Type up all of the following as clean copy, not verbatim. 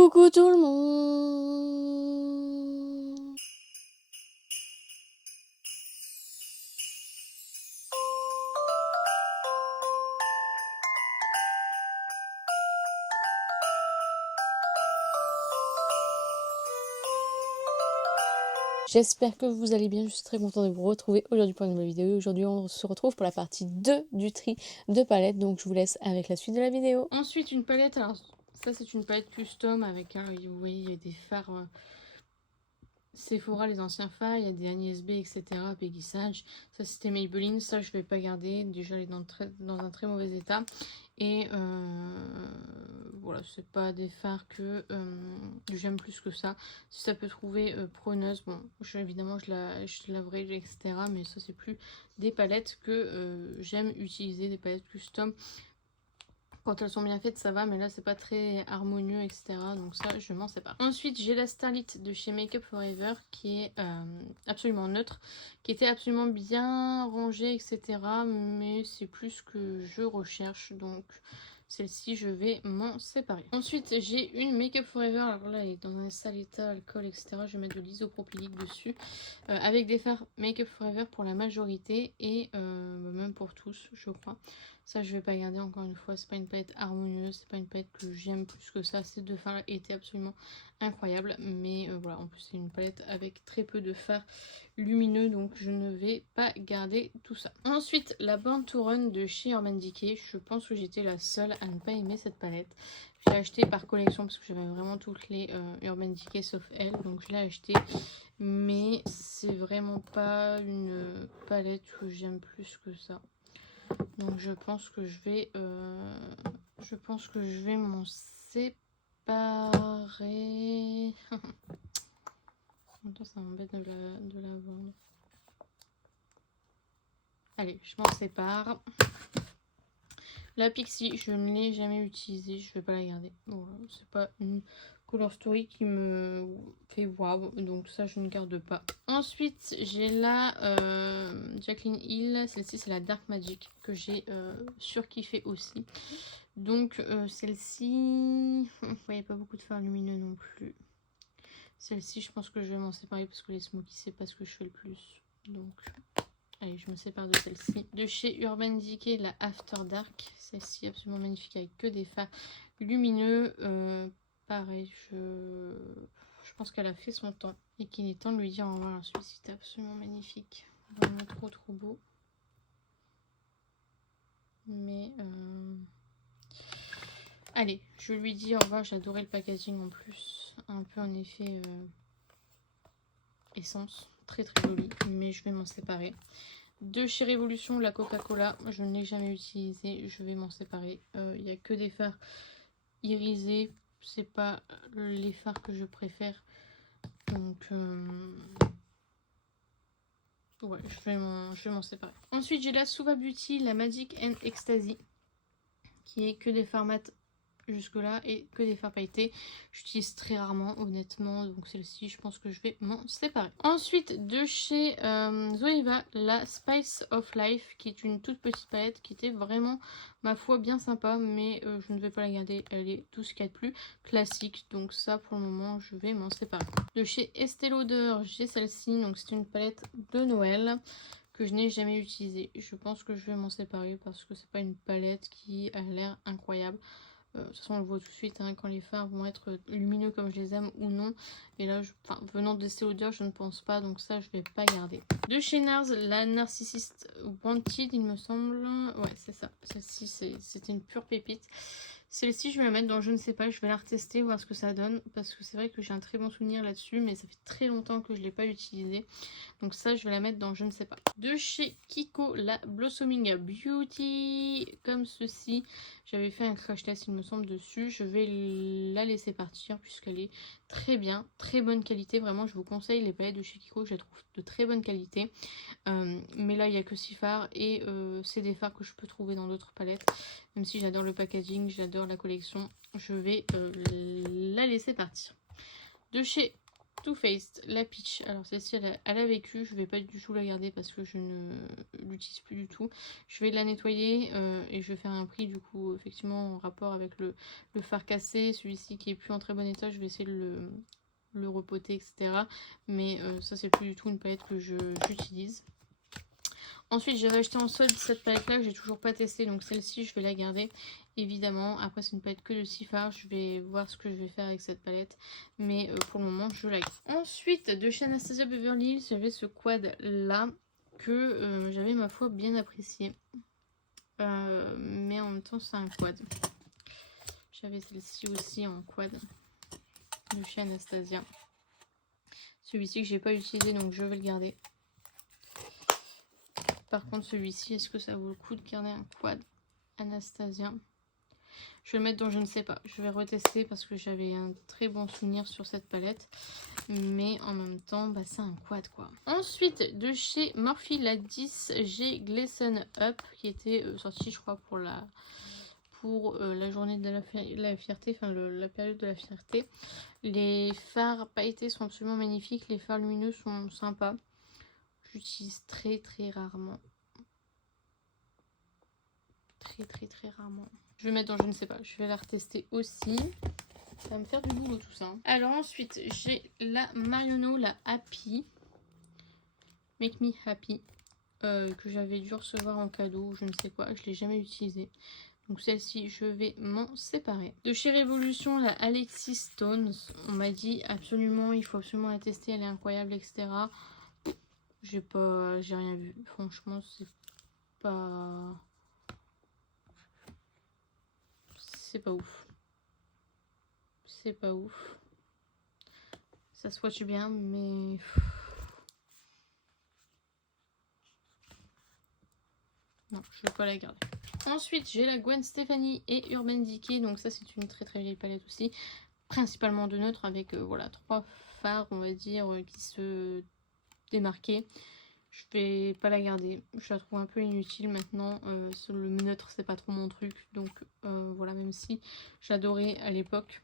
Coucou tout le monde. J'espère que vous allez bien, je suis très contente de vous retrouver aujourd'hui pour une nouvelle vidéo. Aujourd'hui on se retrouve pour la partie 2 du tri de palettes, donc je vous laisse avec la suite de la vidéo. Ensuite une palette, alors ça c'est une palette custom avec, vous voyez, il y a des fards Sephora, les anciens fards, il y a des Agnès B, etc. Peggy Sage, ça c'était Maybelline, ça je vais pas garder, déjà elle est dans un très mauvais état. Et voilà, c'est pas des fards que j'aime plus que ça. Si ça peut trouver preneuse, bon, évidemment je laverai, etc. Mais ça c'est plus des palettes que j'aime utiliser, des palettes custom. Quand elles sont bien faites, ça va, mais là, c'est pas très harmonieux, etc. Donc ça, je m'en sépare. Ensuite, j'ai la Starlit de chez Make Up For Ever, qui est absolument neutre, qui était absolument bien rangée, etc. Mais c'est plus ce que je recherche, donc celle-ci, je vais m'en séparer. Ensuite, j'ai une Make Up For Ever. Alors là, elle est dans un sale état, alcool, etc. Je vais mettre de l'isopropylique dessus, avec des fards Make Up For Ever pour la majorité, et même pour tous, je crois. Ça, je vais pas garder, encore une fois, c'est pas une palette harmonieuse, c'est pas une palette que j'aime plus que ça. Ces deux fards là étaient absolument incroyables, mais voilà, en plus c'est une palette avec très peu de fards lumineux, donc je ne vais pas garder tout ça. Ensuite, la Born to Run de chez Urban Decay. Je pense que j'étais la seule à ne pas aimer cette palette. Je l'ai achetée par collection parce que j'avais vraiment toutes les Urban Decay sauf elle, donc je l'ai achetée. Mais c'est vraiment pas une palette que j'aime plus que ça. Donc je pense que je vais m'en séparer. Ça m'embête de la vendre. Allez, je m'en sépare. La Pixi, je ne l'ai jamais utilisée, je vais pas la garder. Voilà, c'est pas une Color Story qui me fait waouh, donc ça je ne garde pas. Ensuite, j'ai la Jaclyn Hill, celle-ci c'est la Dark Magic que j'ai surkiffé aussi. Donc celle-ci, vous voyez pas beaucoup de fards lumineux non plus. Celle-ci, je pense que je vais m'en séparer parce que les smoky c'est pas ce que je fais le plus. Donc allez, je me sépare de celle-ci. De chez Urban Decay, la After Dark. Celle-ci absolument magnifique avec que des fards lumineux. Pareil, je pense qu'elle a fait son temps et qu'il est temps de lui dire au revoir. Celui-ci était absolument magnifique. Vraiment trop beau. Mais allez, je lui dis au revoir. J'adorais le packaging en plus. Un peu en effet essence. Très joli. Mais je vais m'en séparer. De chez Révolution, la Coca-Cola, je ne l'ai jamais utilisée, je vais m'en séparer. Il n'y a que des fards irisés, c'est pas les fards que je préfère. Donc, ouais, je vais m'en séparer. Ensuite, j'ai la Suva Beauty, la Magic and Ecstasy, qui est que des fards mat jusque là et que des fards pailletés. J'utilise très rarement honnêtement, donc celle-ci je pense que je vais m'en séparer. Ensuite de chez Zoeva, la Spice of Life, qui est une toute petite palette qui était vraiment ma foi bien sympa, mais je ne vais pas la garder, elle est tout ce qu'il y a de plus classique, donc ça pour le moment je vais m'en séparer. De chez Estée Lauder, j'ai celle-ci, donc c'est une palette de Noël que je n'ai jamais utilisée. Je pense que je vais m'en séparer parce que c'est pas une palette qui a l'air incroyable. De toute façon on le voit tout de suite hein, quand les fards vont être lumineux comme je les aime ou non. Et là, venant de Estée Lauder, je ne pense pas, donc ça je vais pas garder. De chez NARS, la Narcissist Wanted il me semble. Ouais c'est ça, celle-ci c'était une pure pépite. Celle-ci je vais la mettre dans je ne sais pas, je vais la retester, voir ce que ça donne. Parce que c'est vrai que j'ai un très bon souvenir là-dessus, mais ça fait très longtemps que je ne l'ai pas utilisée. Donc ça je vais la mettre dans je ne sais pas. De chez Kiko, la Blossoming Beauty, comme ceci. J'avais fait un crash test il me semble dessus. Je vais la laisser partir puisqu'elle est très bien, très bonne qualité. Vraiment je vous conseille les palettes de chez Kiko, je les trouve de très bonne qualité. Mais là il n'y a que 6 fards et c'est des fards que je peux trouver dans d'autres palettes. Même si j'adore le packaging, j'adore la collection, je vais la laisser partir. De chez Too Faced, la Peach. Alors celle-ci elle a vécu, je vais pas du tout la garder parce que je ne l'utilise plus du tout. Je vais la nettoyer et je vais faire un prix du coup effectivement en rapport avec le fard cassé. Celui-ci qui est plus en très bon état, je vais essayer de le repoter etc. Mais ça c'est plus du tout une palette que j'utilise. Ensuite, j'avais acheté en solde cette palette-là que j'ai toujours pas testée. Donc celle-ci, je vais la garder, évidemment. Après, c'est une palette que de 6 fards. Je vais voir ce que je vais faire avec cette palette. Mais pour le moment, je la garde. Ensuite, de chez Anastasia Beverly Hills, j'avais ce quad-là que j'avais, ma foi, bien apprécié. Mais en même temps, c'est un quad. J'avais celle-ci aussi en quad de chez Anastasia. Celui-ci que j'ai pas utilisé, donc je vais le garder. Par contre, celui-ci, est-ce que ça vaut le coup de garder un quad Anastasia? Je vais le mettre dans je ne sais pas. Je vais retester parce que j'avais un très bon souvenir sur cette palette. Mais en même temps, bah, c'est un quad quoi. Ensuite, de chez Morphe, la 10, j'ai Glisten Up qui était sortie, je crois, pour la journée de la fierté, enfin la période de la fierté. Les fards pailletés sont absolument magnifiques. Les fards lumineux sont sympas. J'utilise très rarement. Très rarement. Je vais mettre dans je ne sais pas. Je vais la retester aussi. Ça va me faire du boulot tout ça. Alors ensuite, j'ai la Marionneau, la Happy. Make Me Happy. Que j'avais dû recevoir en cadeau ou je ne sais quoi. Je ne l'ai jamais utilisée. Donc celle-ci, je vais m'en séparer. De chez Révolution, la Alexis Stones. On m'a dit absolument, il faut absolument la tester. Elle est incroyable, etc. J'ai rien vu. Franchement, c'est pas ouf. C'est pas ouf. Ça swatche bien, mais non, je vais pas la garder. Ensuite, j'ai la Gwen Stefani et Urban Decay. Donc ça, c'est une très vieille palette aussi. Principalement de neutre avec voilà 3 fards, on va dire, qui se démarquaient. Je vais pas la garder. Je la trouve un peu inutile maintenant. Le neutre, c'est pas trop mon truc. Donc voilà, même si j'adorais à l'époque,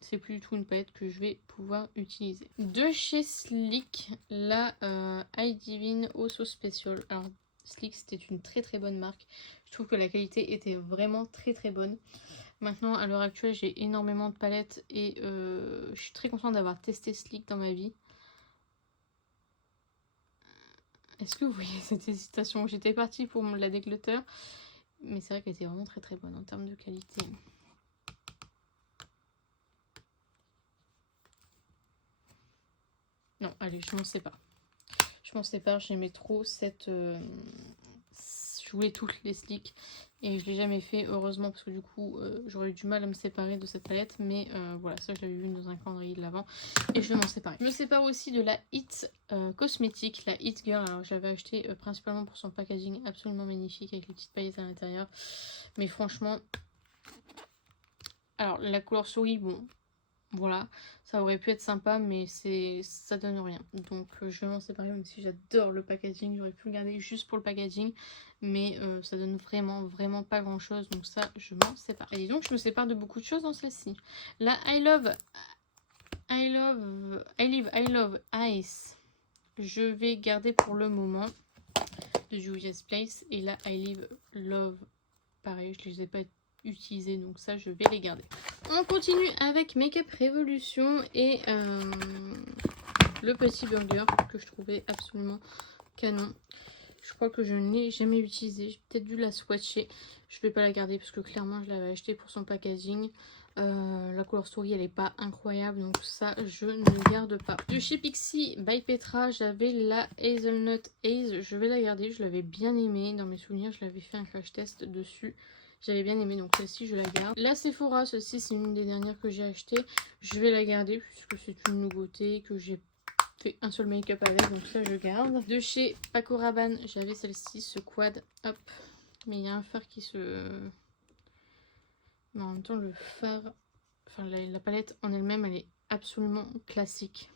c'est plus du tout une palette que je vais pouvoir utiliser. De chez Sleek, la Eye Divine Osso Special. Alors Sleek, c'était une très bonne marque. Je trouve que la qualité était vraiment très bonne. Maintenant, à l'heure actuelle, j'ai énormément de palettes et je suis très contente d'avoir testé Sleek dans ma vie. Est-ce que vous voyez cette hésitation? J'étais partie pour la déclutter, mais c'est vrai qu'elle était vraiment très bonne en termes de qualité. Non, allez, je m'en sépare. Je m'en sépare, j'aimais trop cette... Je voulais toutes les Sleek et je l'ai jamais fait, heureusement, parce que du coup, j'aurais eu du mal à me séparer de cette palette. Mais voilà, ça, je l'avais vu dans un calendrier de l'avant et je vais m'en séparer. Je me sépare aussi de la Hit cosmétique, la Hit Girl. Alors, je l'avais acheté principalement pour son packaging absolument magnifique avec les petites paillettes à l'intérieur. Mais franchement... Alors, la couleur souris, bon... Voilà, ça aurait pu être sympa, mais ça donne rien. Donc je vais m'en séparer, même si j'adore le packaging. J'aurais pu le garder juste pour le packaging, mais ça donne vraiment pas grand chose. Donc ça, je m'en sépare. Et donc je me sépare de beaucoup de choses dans celle-ci. La I Love Ice, je vais garder pour le moment de Juvia's Place. Et la I Live Love, pareil, je les ai pas utilisés, donc ça je vais les garder. On continue avec Makeup Revolution et le petit burger que je trouvais absolument canon. Je crois que je ne l'ai jamais utilisé, j'ai peut-être dû la swatcher. Je vais pas la garder parce que clairement je l'avais acheté pour son packaging. La couleur souris elle est pas incroyable, donc ça je ne garde pas. De chez Pixi by Petra, j'avais la Hazelnut Haze. Je vais la garder, je l'avais bien aimée. Dans mes souvenirs, je l'avais fait un crash test dessus. J'avais bien aimé, donc celle-ci je la garde. La Sephora, celle-ci c'est une des dernières que j'ai achetées. Je vais la garder puisque c'est une nouveauté, que j'ai fait un seul make-up avec, donc ça je garde. De chez Paco Rabanne, j'avais celle-ci, ce quad, hop. Mais il y a un fard qui se... Mais en même temps le fard, enfin la palette en elle-même, elle est absolument classique.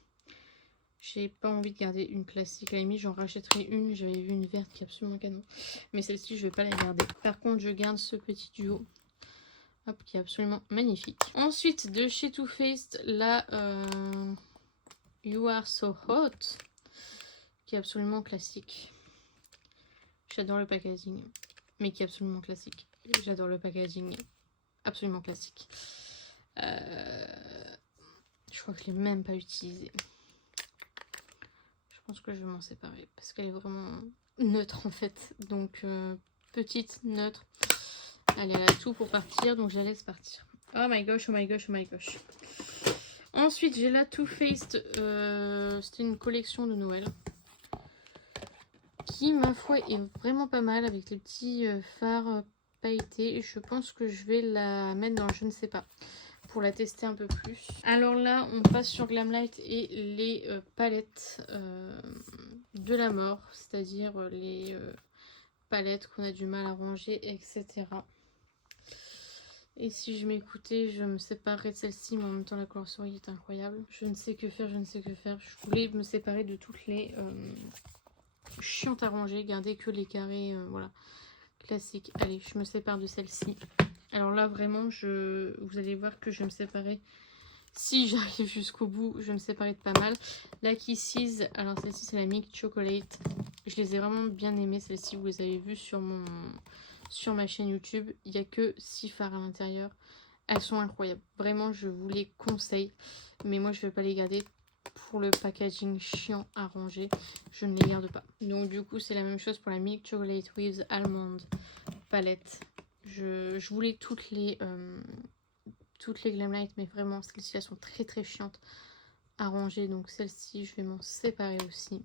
J'ai pas envie de garder une classique. À la limite, j'en rachèterai une. J'avais vu une verte qui est absolument canon. Mais celle-ci, je vais pas la garder. Par contre, je garde ce petit duo. Hop, qui est absolument magnifique. Ensuite, de chez Too Faced, la You Are So Hot, qui est absolument classique. J'adore le packaging, mais qui est absolument classique. J'adore le packaging, absolument classique. Je crois que je l'ai même pas utilisé. Je pense que je vais m'en séparer parce qu'elle est vraiment neutre en fait. Donc petite, neutre. Allez, elle a tout pour partir, donc je la laisse partir. Oh my gosh, oh my gosh, oh my gosh. Ensuite, j'ai la Too Faced. C'était une collection de Noël. Qui, ma foi, est vraiment pas mal avec les petits fards pailletés. Je pense que je vais la mettre dans je ne sais pas pour la tester un peu plus. Alors là, on passe sur Glamlite et les palettes de la mort, c'est-à-dire les palettes qu'on a du mal à ranger, etc. Et si je m'écoutais, je me séparerais de celle-ci, mais en même temps la couleur souris est incroyable. Je ne sais que faire, je ne sais que faire. Je voulais me séparer de toutes les chiantes à ranger, garder que les carrés, voilà, classiques. Allez, je me sépare de celle-ci. Alors là, vraiment, vous allez voir que je vais me séparer. Si j'arrive jusqu'au bout, je vais me séparer de pas mal. La Kisses, alors celle-ci, c'est la Milk Chocolate. Je les ai vraiment bien aimées, celles-ci. Vous les avez vues sur ma chaîne YouTube. Il n'y a que 6 fards à l'intérieur. Elles sont incroyables. Vraiment, je vous les conseille. Mais moi, je ne vais pas les garder pour le packaging chiant à ranger. Je ne les garde pas. Donc du coup, c'est la même chose pour la Milk Chocolate with Almond palette. Je voulais toutes les Glamlite, mais vraiment celles-ci elles sont très très chiantes à ranger, donc celle-ci je vais m'en séparer aussi.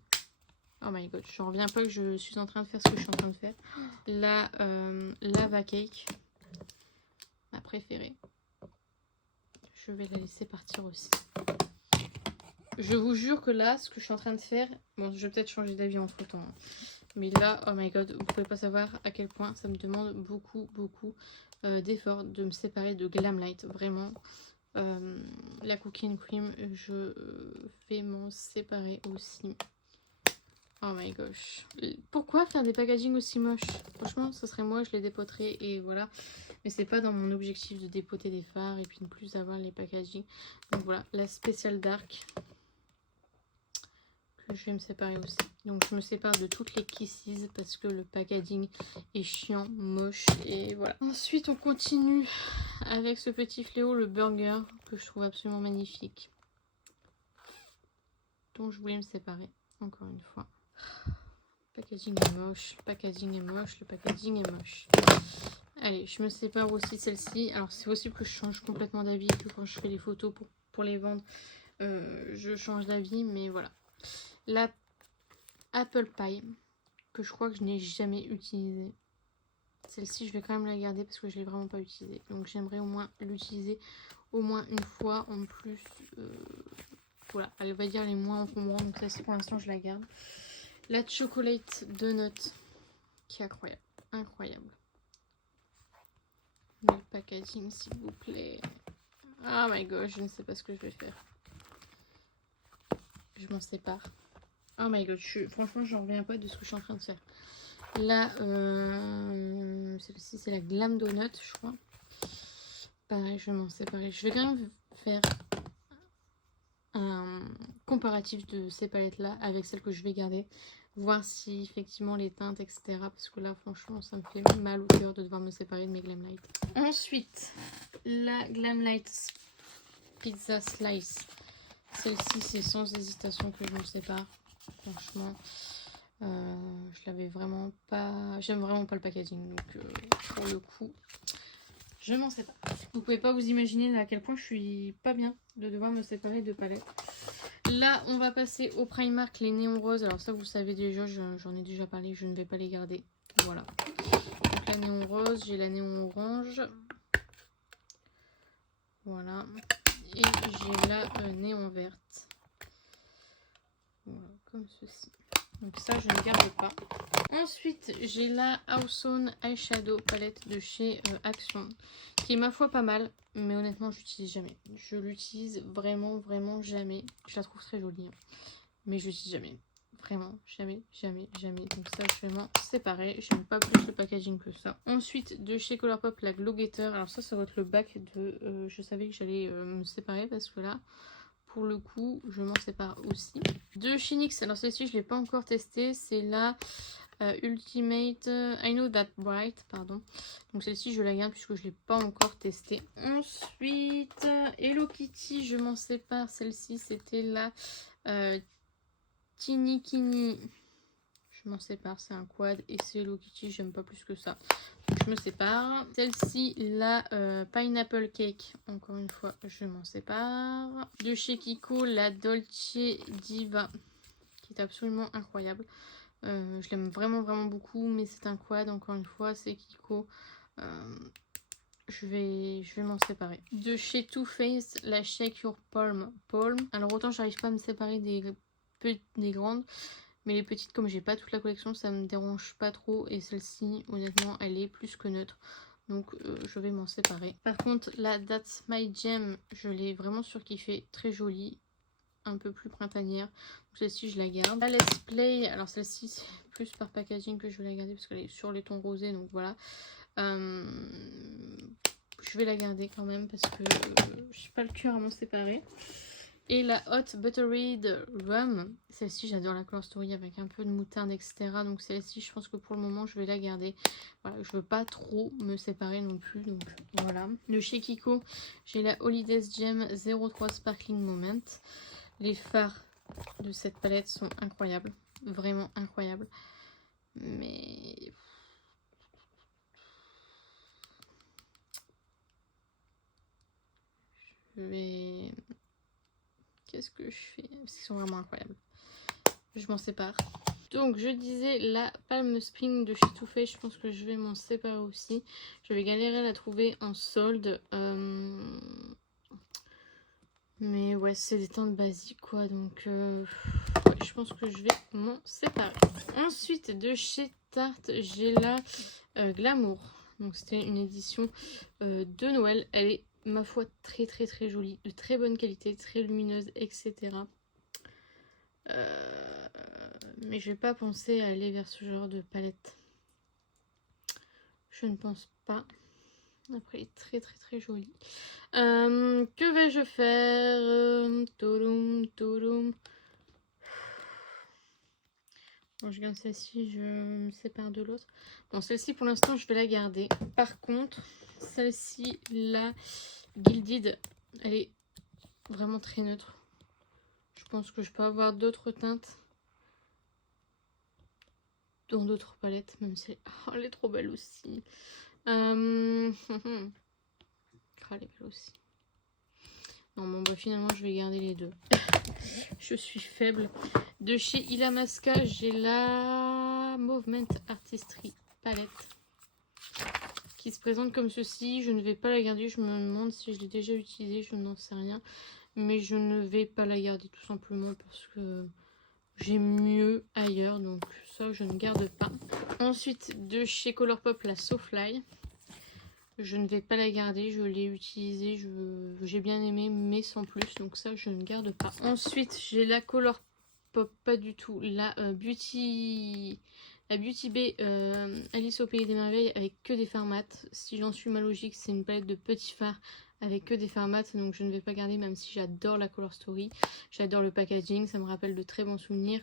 Oh my god, je reviens pas que je suis en train de faire ce que je suis en train de faire. La Lava Cake, ma préférée, je vais la laisser partir aussi. Je vous jure que là, ce que je suis en train de faire, bon, je vais peut-être changer d'avis entre temps, mais là, oh my god, vous pouvez pas savoir à quel point ça me demande beaucoup d'efforts de me séparer de Glamlite, vraiment. La Cookie and Cream, je vais m'en séparer aussi. Oh my gosh. Pourquoi faire des packaging aussi moches? Franchement, ce serait moi, je les dépoterais et voilà. Mais c'est pas dans mon objectif de dépoter des fards et puis ne plus avoir les packaging. Donc voilà, la Special Dark que je vais me séparer aussi. Donc je me sépare de toutes les Kisses parce que le packaging est chiant, moche et voilà. Ensuite on continue avec ce petit fléau, le burger, que je trouve absolument magnifique. Dont je voulais me séparer, encore une fois. Le packaging est moche, le packaging est moche, le packaging est moche. Allez, je me sépare aussi de celle-ci. Alors c'est possible que je change complètement d'avis, que quand je fais les photos pour les vendre, je change d'avis, mais voilà. La Apple Pie, que je crois que je n'ai jamais utilisée. Celle-ci, je vais quand même la garder parce que je ne l'ai vraiment pas utilisée. Donc j'aimerais au moins l'utiliser au moins une fois en plus. Voilà, elle va dire les moins encombrants. Donc celle-ci, pour l'instant, je la garde. La Chocolate Donut, qui est incroyable. Incroyable. Le packaging, s'il vous plaît. Oh my god, je ne sais pas ce que je vais faire. Je m'en sépare. Oh my god, franchement, je n'en reviens pas de ce que je suis en train de faire. Là, celle-ci, c'est la Glam Donut, je crois. Pareil, je vais m'en séparer. Je vais quand même faire un comparatif de ces palettes-là avec celles que je vais garder. Voir si effectivement les teintes, etc. Parce que là, franchement, ça me fait mal au cœur de devoir me séparer de mes Glamlite. Ensuite, la Glamlite Pizza Slice. Celle-ci, c'est sans hésitation que je me sépare. Franchement, je l'avais vraiment pas... J'aime vraiment pas le packaging. Donc, pour le coup, je m'en sépare. Vous pouvez pas vous imaginer à quel point je suis pas bien de devoir me séparer de palettes. Là, on va passer au Primark, les néons roses. Alors ça, vous savez déjà, j'en ai déjà parlé, je ne vais pas les garder. Voilà. Donc la néon rose, j'ai la néon orange. Voilà. Et j'ai la néon verte. Voilà, comme ceci. Donc ça, je ne garde pas. Ensuite, j'ai la House On Eyeshadow palette de chez Action, qui est ma foi pas mal, mais honnêtement, je l'utilise jamais. Je l'utilise vraiment jamais. Je la trouve très jolie, hein, mais je l'utilise jamais. Vraiment, jamais. Donc ça, je vais m'en séparer. J'aime pas plus le packaging que ça. Ensuite, de chez Colourpop, la Glow Getter. Alors ça va être le bac de... je savais que j'allais me séparer parce que là, pour le coup, je m'en sépare aussi. De chez NYX, alors celle-ci, je ne l'ai pas encore testée. C'est la Ultimate I Know That Bright, pardon. Donc celle-ci, je la garde puisque je ne l'ai pas encore testée. Ensuite, Hello Kitty, je m'en sépare. Celle-ci, c'était la Tinikini. Je m'en sépare, c'est un quad. Et c'est Hello Kitty, j'aime pas plus que ça. Donc je me sépare. Celle-ci, la Pineapple Cake. Encore une fois, je m'en sépare. De chez Kiko, la Dolce Diva, qui est absolument incroyable. Je l'aime vraiment beaucoup, mais c'est un quad. Encore une fois, c'est Kiko. Je vais m'en séparer. De chez Too Faced, la Shake Your Palm. Alors autant j'arrive pas à me séparer des grandes, mais les petites, comme j'ai pas toute la collection, ça me dérange pas trop. Et celle-ci, honnêtement, elle est plus que neutre. Donc je vais m'en séparer. Par contre, la That's My Gem, je l'ai vraiment surkiffée. Très jolie, un peu plus printanière. Celle-ci, je la garde. La Let's Play, alors celle-ci, c'est plus par packaging que je vais la garder parce qu'elle est sur les tons rosés. Donc voilà. Je vais la garder quand même parce que je n'ai pas le cœur à m'en séparer. Et la Hot Buttered Rum, celle-ci j'adore la color story avec un peu de moutarde, etc. Donc celle-ci, je pense que pour le moment je vais la garder. Voilà, je veux pas trop me séparer non plus, donc voilà. De chez Kiko, j'ai la Holidays Gem 03 Sparkling Moment. Les fards de cette palette sont incroyables, vraiment incroyables. Mais je vais... Qu'est-ce que je fais? Parce qu'ils sont vraiment incroyables. Je m'en sépare. Donc je disais la Palm Spring de chez Too Faced, je pense que je vais m'en séparer aussi. Je vais galérer à la trouver en solde. Mais ouais, c'est des teintes basiques quoi. Donc ouais, je pense que je vais m'en séparer. Ensuite de chez Tarte, j'ai la Glamour. Donc c'était une édition de Noël. Elle est, ma foi, très jolie, de très bonne qualité, très lumineuse, etc. Mais je vais pas penser à aller vers ce genre de palette. Je ne pense pas. Après, elle est très jolie. Que vais-je faire? Touloum. Bon, je garde celle-ci, je me sépare de l'autre. Bon, celle-ci, pour l'instant, je vais la garder. Par contre, celle-ci, la Gilded, elle est vraiment très neutre. Je pense que je peux avoir d'autres teintes dans d'autres palettes, même si elle est trop belle aussi. Elle est belle aussi. Non, bon, bah finalement, je vais garder les deux. Je suis faible. De chez Illamasqua, j'ai la Movement Artistry palette qui se présente comme ceci. Je ne vais pas la garder. Je me demande si je l'ai déjà utilisée. Je n'en sais rien. Mais je ne vais pas la garder tout simplement parce que j'ai mieux ailleurs. Donc ça, je ne garde pas. Ensuite, de chez Colourpop, la Sofly. Je ne vais pas la garder, je l'ai utilisée, j'ai bien aimé, mais sans plus, donc ça je ne garde pas. Ensuite, j'ai la Colourpop, pas du tout, la Beauty Bay Alice au Pays des Merveilles avec que des fards mat. Si j'en suis ma logique, c'est une palette de petits fards avec que des fards mat, donc je ne vais pas garder, même si j'adore la Color Story, j'adore le packaging, ça me rappelle de très bons souvenirs,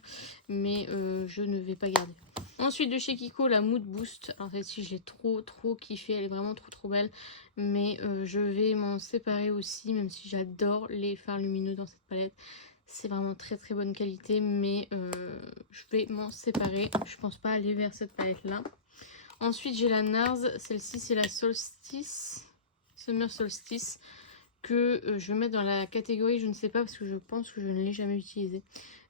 mais je ne vais pas garder. Ensuite de chez Kiko, la Mood Boost. Alors celle-ci, j'ai trop kiffé. Elle est vraiment trop belle. Mais je vais m'en séparer aussi, même si j'adore les fards lumineux dans cette palette. C'est vraiment très bonne qualité. Mais je vais m'en séparer. Je pense pas aller vers cette palette-là. Ensuite, j'ai la NARS. Celle-ci, c'est la Solstice. Summer Solstice. Que je vais mettre dans la catégorie je ne sais pas, parce que je pense que je ne l'ai jamais utilisée.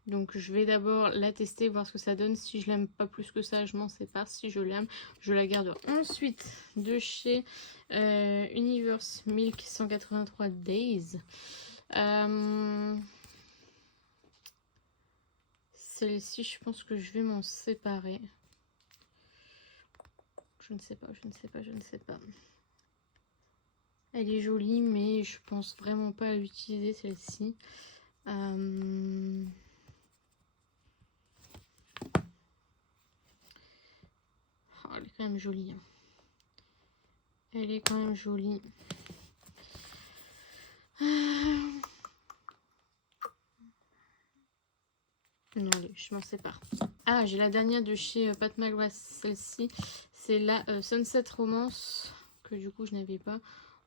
Donc je vais d'abord la tester, voir ce que ça donne. Si je l'aime pas plus que ça, je m'en sépare. Si je l'aime, je la garde. Ensuite, de chez Universe Milk 183 Days. Celle-ci, je pense que je vais m'en séparer. Je ne sais pas. Elle est jolie, mais je pense vraiment pas à l'utiliser, celle-ci. Elle est quand même jolie. Elle Non, allez, je m'en sépare. Ah, j'ai la dernière de chez Pat McGrath, celle-ci. C'est la Sunset Romance, que du coup je n'avais pas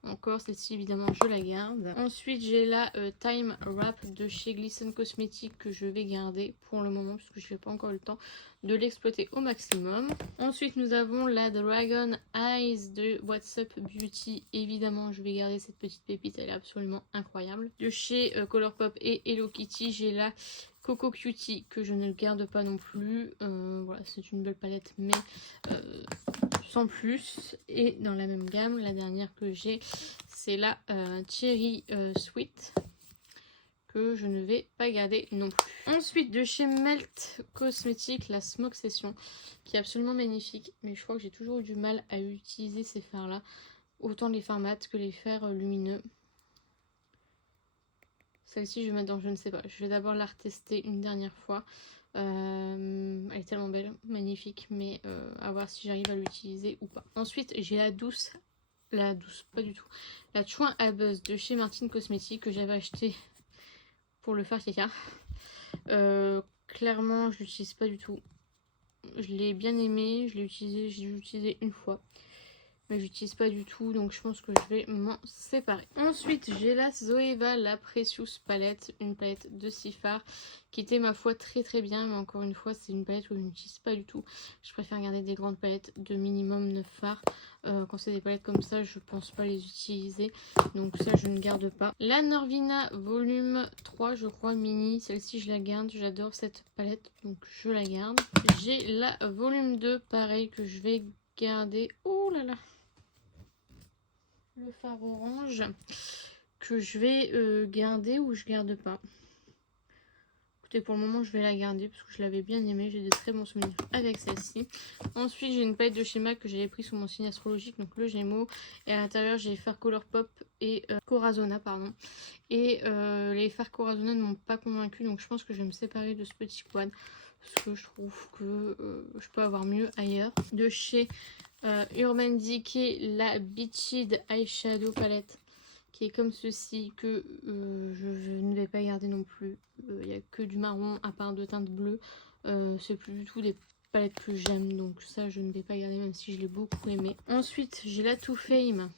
encore. Celle-ci, évidemment, je la garde. Ensuite, j'ai la Time Wrap de chez Glisten Cosmetics que je vais garder pour le moment, puisque je n'ai pas encore eu le temps de l'exploiter au maximum. Ensuite, nous avons la Dragon Eyes de What's Up Beauty. Évidemment, je vais garder cette petite pépite, elle est absolument incroyable. De chez Colourpop et Hello Kitty, j'ai la Coco Cutie que je ne garde pas non plus. Voilà, c'est une belle palette, mais sans plus. Et dans la même gamme, la dernière que j'ai, c'est la Cherry Sweet, que je ne vais pas garder non plus. Ensuite, de chez Melt Cosmetics, la Smoke Session, qui est absolument magnifique, mais je crois que j'ai toujours eu du mal à utiliser ces fards là, autant les fards mat que les fards lumineux. Celle-ci, je vais mettre dans je ne sais pas. Je vais d'abord la retester une dernière fois. Elle est tellement belle, magnifique, mais à voir si j'arrive à l'utiliser ou pas. Ensuite, j'ai la douce, pas du tout, la Chouin à Buzz de chez Martin Cosmetics que j'avais acheté pour le faire caca. Clairement, je l'utilise pas du tout. Je l'ai bien aimé, je l'ai utilisé une fois. Mais j'utilise pas du tout, donc je pense que je vais m'en séparer. Ensuite, j'ai la Zoeva, la Precious palette, une palette de 6 fards qui était ma foi très très bien, mais encore une fois c'est une palette que je n'utilise pas du tout. Je préfère garder des grandes palettes de minimum 9 fards. Quand c'est des palettes comme ça, je pense pas les utiliser, donc ça je ne garde pas. La Norvina volume 3, je crois, mini, celle-ci je la garde, j'adore cette palette, donc je la garde. J'ai la volume 2, pareil, que je vais garder. Oh là là, le fard orange que je vais garder ou je garde pas. Écoutez, pour le moment je vais la garder parce que je l'avais bien aimée, j'ai de très bons souvenirs avec celle-ci. Ensuite j'ai une palette de schéma que j'avais pris sous mon signe astrologique, donc le Gémeaux, et à l'intérieur j'ai les fards Colourpop et Corazona, pardon. Et les fards Corazona ne m'ont pas convaincu, donc je pense que je vais me séparer de ce petit quad parce que je trouve que je peux avoir mieux ailleurs. De chez Urban Decay, la Beached Eyeshadow Palette, qui est comme ceci, que je ne vais pas garder non plus. Il n'y a que du marron à part de teinte bleue. C'est plus du tout des palettes que j'aime, donc ça je ne vais pas garder même si je l'ai beaucoup aimé. Ensuite j'ai la Too Femme,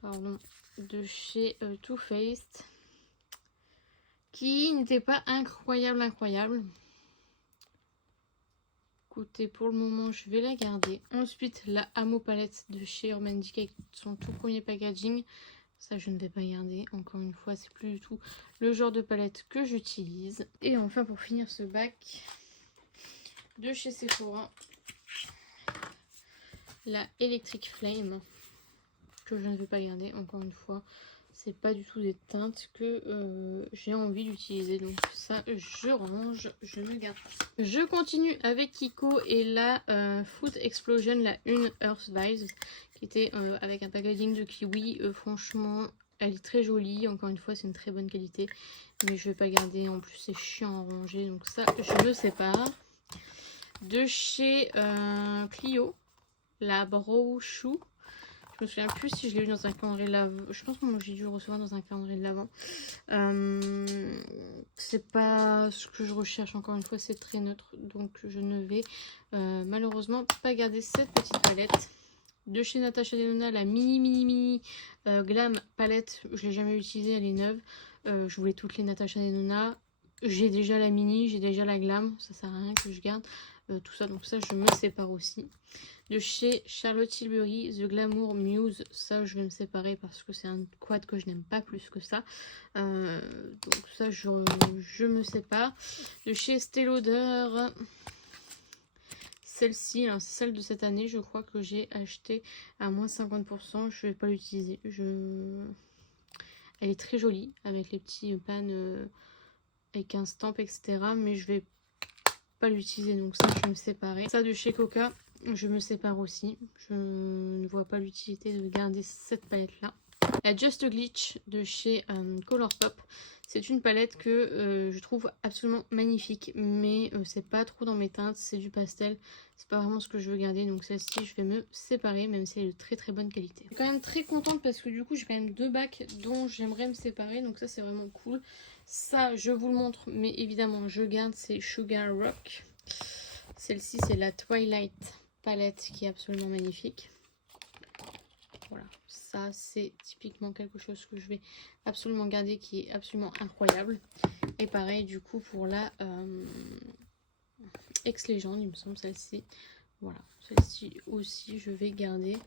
pardon, de chez Too Faced, qui n'était pas incroyable. Écoutez, pour le moment je vais la garder. Ensuite la Amo palette de chez Urban Decay, son tout premier packaging, ça je ne vais pas garder, encore une fois c'est plus du tout le genre de palette que j'utilise. Et enfin pour finir ce bac, de chez Sephora, la Electric Flame, que je ne vais pas garder, encore une fois c'est pas du tout des teintes que j'ai envie d'utiliser, donc ça je range, je ne garde pas. Je continue avec Kiko et la Food Explosion, la une Earth Vibes, qui était avec un packaging de kiwi. Franchement elle est très jolie, encore une fois c'est une très bonne qualité, mais je vais pas garder, en plus c'est chiant à ranger, donc ça je me sépare. De chez Clio, la Brow Shoe. Je me souviens plus si je l'ai eu dans un calendrier de l'avant. Je pense que j'ai dû le recevoir dans un calendrier de l'avant. C'est pas ce que je recherche, encore une fois c'est très neutre, donc je ne vais malheureusement pas garder cette petite palette. De chez Natasha Denona, la mini Glam palette, je l'ai jamais utilisée, elle est neuve. Je voulais toutes les Natasha Denona. J'ai déjà la mini, j'ai déjà la Glam, ça sert à rien que je garde tout ça, donc ça je me sépare aussi. De chez Charlotte Tilbury, The Glamour Muse, ça je vais me séparer parce que c'est un quad que je n'aime pas plus que ça, donc ça je me sépare. De chez Estée Lauder, celle-ci, c'est celle de cette année, je crois que j'ai acheté à moins 50%, je vais pas l'utiliser. Elle est très jolie avec les petits pannes avec un stamp etc, mais je vais pas l'utiliser, donc ça je vais me séparer. Ça de chez Coca, je me sépare aussi, je ne vois pas l'utilité de garder cette palette là. La Just Glitch de chez Colourpop, C'est une palette que je trouve absolument magnifique, mais c'est pas trop dans mes teintes, c'est du pastel, c'est pas vraiment ce que je veux garder, donc celle-ci je vais me séparer, même si elle est de très très bonne qualité. Je suis quand même très contente parce que du coup j'ai quand même 2 bacs dont j'aimerais me séparer, donc ça c'est vraiment cool. Ça je vous le montre, mais évidemment je garde, c'est Sugar Rock. Celle-ci c'est la Twilight palette qui est absolument magnifique. Voilà, ça c'est typiquement quelque chose que je vais absolument garder, qui est absolument incroyable. Et pareil du coup pour la Ex-Légende, il me semble, celle-ci. Voilà, celle-ci aussi je vais garder.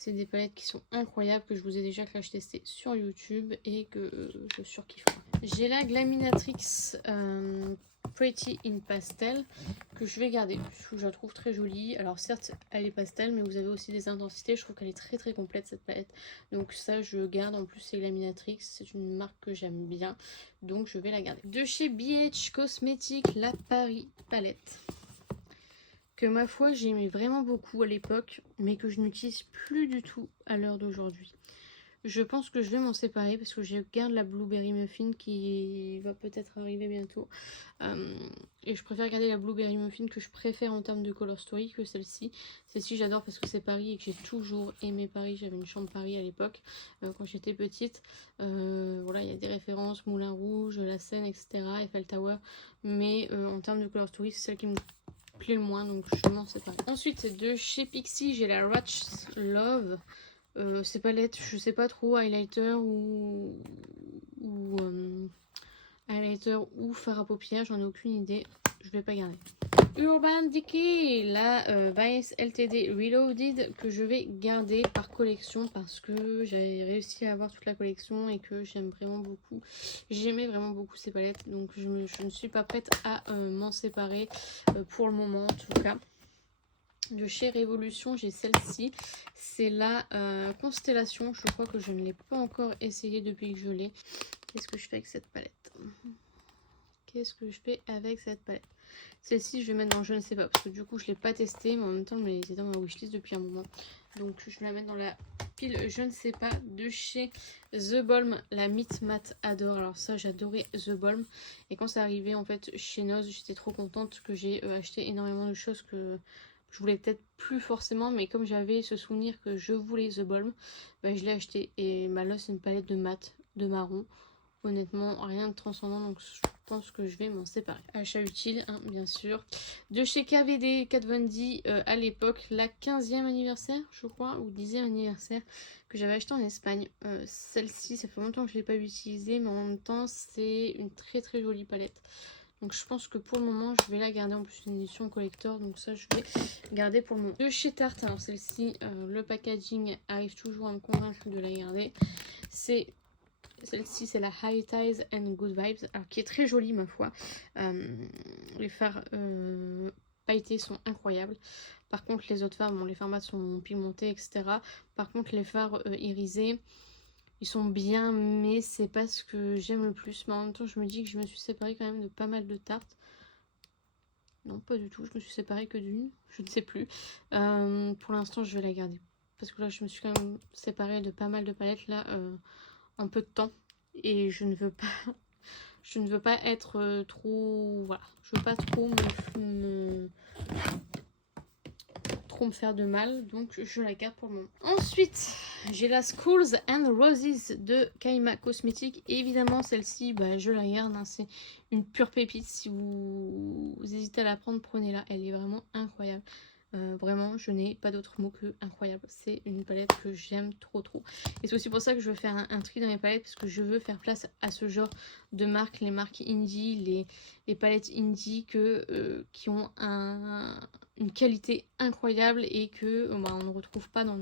C'est des palettes qui sont incroyables, que je vous ai déjà crash testé sur YouTube et que je surkiffe. J'ai la Glaminatrix Pretty in Pastel que je vais garder, parce que je la trouve très jolie. Alors certes elle est pastel, mais vous avez aussi des intensités, je trouve qu'elle est très très complète cette palette. Donc ça je garde, en plus c'est Glaminatrix, c'est une marque que j'aime bien, donc je vais la garder. De chez BH Cosmetics, la Paris palette. Que ma foi j'aimais vraiment beaucoup à l'époque, mais que je n'utilise plus du tout à l'heure d'aujourd'hui. Je pense que je vais m'en séparer parce que je garde la Blueberry Muffin qui va peut-être arriver bientôt. Et je préfère garder la Blueberry Muffin, que je préfère en termes de color story, que celle-ci. Celle-ci j'adore parce que c'est Paris et que j'ai toujours aimé Paris. J'avais une chambre Paris à l'époque quand j'étais petite. Voilà, il y a des références, Moulin Rouge, La Seine, etc. Eiffel Tower. Mais en termes de color story, c'est celle qui me plaît le moins, donc je m'en sépare. Ensuite de chez Pixi, j'ai la Ratch Love. Ces palettes, je sais pas trop, highlighter ou highlighter ou fard à paupières, j'en ai aucune idée, je vais pas garder. Urban Decay, la Bias LTD Reloaded, que je vais garder par collection parce que j'avais réussi à avoir toute la collection et que j'aime vraiment beaucoup. J'aimais vraiment beaucoup ces palettes, donc je ne suis pas prête à m'en séparer pour le moment en tout cas. De chez Révolution, j'ai celle-ci, c'est la Constellation. Je crois que je ne l'ai pas encore essayé depuis que je l'ai. Qu'est-ce que je fais avec cette palette? Qu'est-ce que je fais avec cette palette? Celle-ci, je vais mettre dans je ne sais pas, parce que du coup, je ne l'ai pas testée, mais en même temps, elle était dans ma wishlist depuis un moment. Donc, je vais la mettre dans la pile je ne sais pas. De chez The Balm, la Meet Matte Adore. Alors ça, j'adorais The Balm. Et quand c'est arrivé, en fait, chez Noz, j'étais trop contente que j'ai acheté énormément de choses que je voulais peut-être plus forcément, mais comme j'avais ce souvenir que je voulais The Balm, bah, je l'ai acheté. Et bah, là, c'est une palette de mat, de marron. Honnêtement, rien de transcendant, donc je pense que je vais m'en séparer. Achat utile, hein, bien sûr. De chez KVD, Kat Von D, à l'époque, la 15e anniversaire, je crois, ou 10e anniversaire, que j'avais acheté en Espagne. Celle-ci, ça fait longtemps que je ne l'ai pas utilisée, mais en même temps, c'est une très très jolie palette. Donc je pense que pour le moment, je vais la garder. En plus, c'est une édition collector, donc ça, je vais garder pour le moment. De chez Tarte, alors celle-ci, le packaging arrive toujours à me convaincre de la garder. Celle-ci, c'est la High Ties and Good Vibes, alors qui est très jolie ma foi. Les fards pailletés sont incroyables. Par contre, les autres fards, bon, les fards mat sont pigmentés, etc. Par contre, les fards irisés, ils sont bien, mais c'est pas ce que j'aime le plus. Mais en même temps, je me dis que je me suis séparée quand même de pas mal de tartes. Non, pas du tout. Je me suis séparée que d'une. Je ne sais plus. Pour l'instant, je vais la garder. Parce que là, je me suis quand même séparée de pas mal de palettes là en peu de temps. Et je ne veux pas être trop... Voilà. Je veux pas trop me faire de mal, donc je la garde pour le moment. Ensuite, j'ai la Schools and Roses de Kaima Cosmetics. Et évidemment, celle-ci, bah, je la garde. Hein, c'est une pure pépite. Si vous hésitez à la prendre, prenez-la. Elle est vraiment incroyable. Vraiment, je n'ai pas d'autre mot que incroyable. C'est une palette que j'aime trop. Et c'est aussi pour ça que je veux faire un tri dans mes palettes, parce que je veux faire place à ce genre de marques, les marques indie, les palettes indie qui ont une qualité incroyable et que bah, on ne retrouve pas dans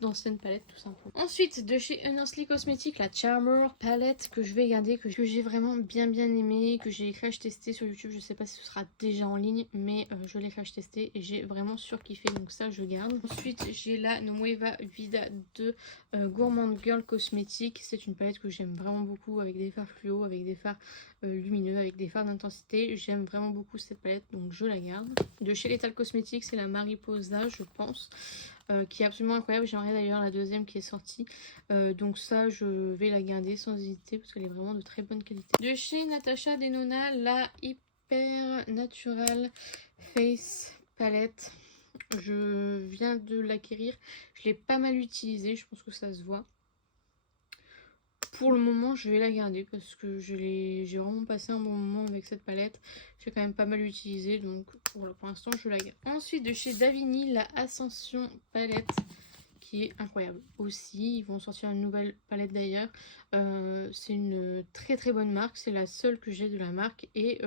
d'anciennes palettes tout simplement. Ensuite, de chez Unearthly Cosmetics, la Charmer palette que je vais garder, que j'ai vraiment bien aimé, que j'ai crash testé sur YouTube. Je sais pas si ce sera déjà en ligne, mais je l'ai crash testé et j'ai vraiment surkiffé, donc ça je garde. Ensuite, j'ai la Nueva Vida de Gourmand Girl Cosmetics. C'est une palette que j'aime vraiment beaucoup, avec des fards fluo, avec des fards lumineux, avec des fards d'intensité. J'aime vraiment beaucoup cette palette, donc je la garde. De chez Lethal Cosmetics, Cosmetics, c'est la Mariposa je pense, qui est absolument incroyable. J'aimerais d'ailleurs la deuxième qui est sortie, donc ça je vais la garder sans hésiter parce qu'elle est vraiment de très bonne qualité. De chez Natasha Denona, la Hyper Natural Face Palette. Je viens de l'acquérir, je l'ai pas mal utilisée, je pense que ça se voit. Pour le moment je vais la garder parce que j'ai vraiment passé un bon moment avec cette palette. J'ai quand même pas mal utilisé, donc voilà, pour l'instant je la garde. Ensuite de chez Davini, la Ascension palette qui est incroyable aussi. Ils vont sortir une nouvelle palette d'ailleurs. C'est une très très bonne marque, c'est la seule que j'ai de la marque et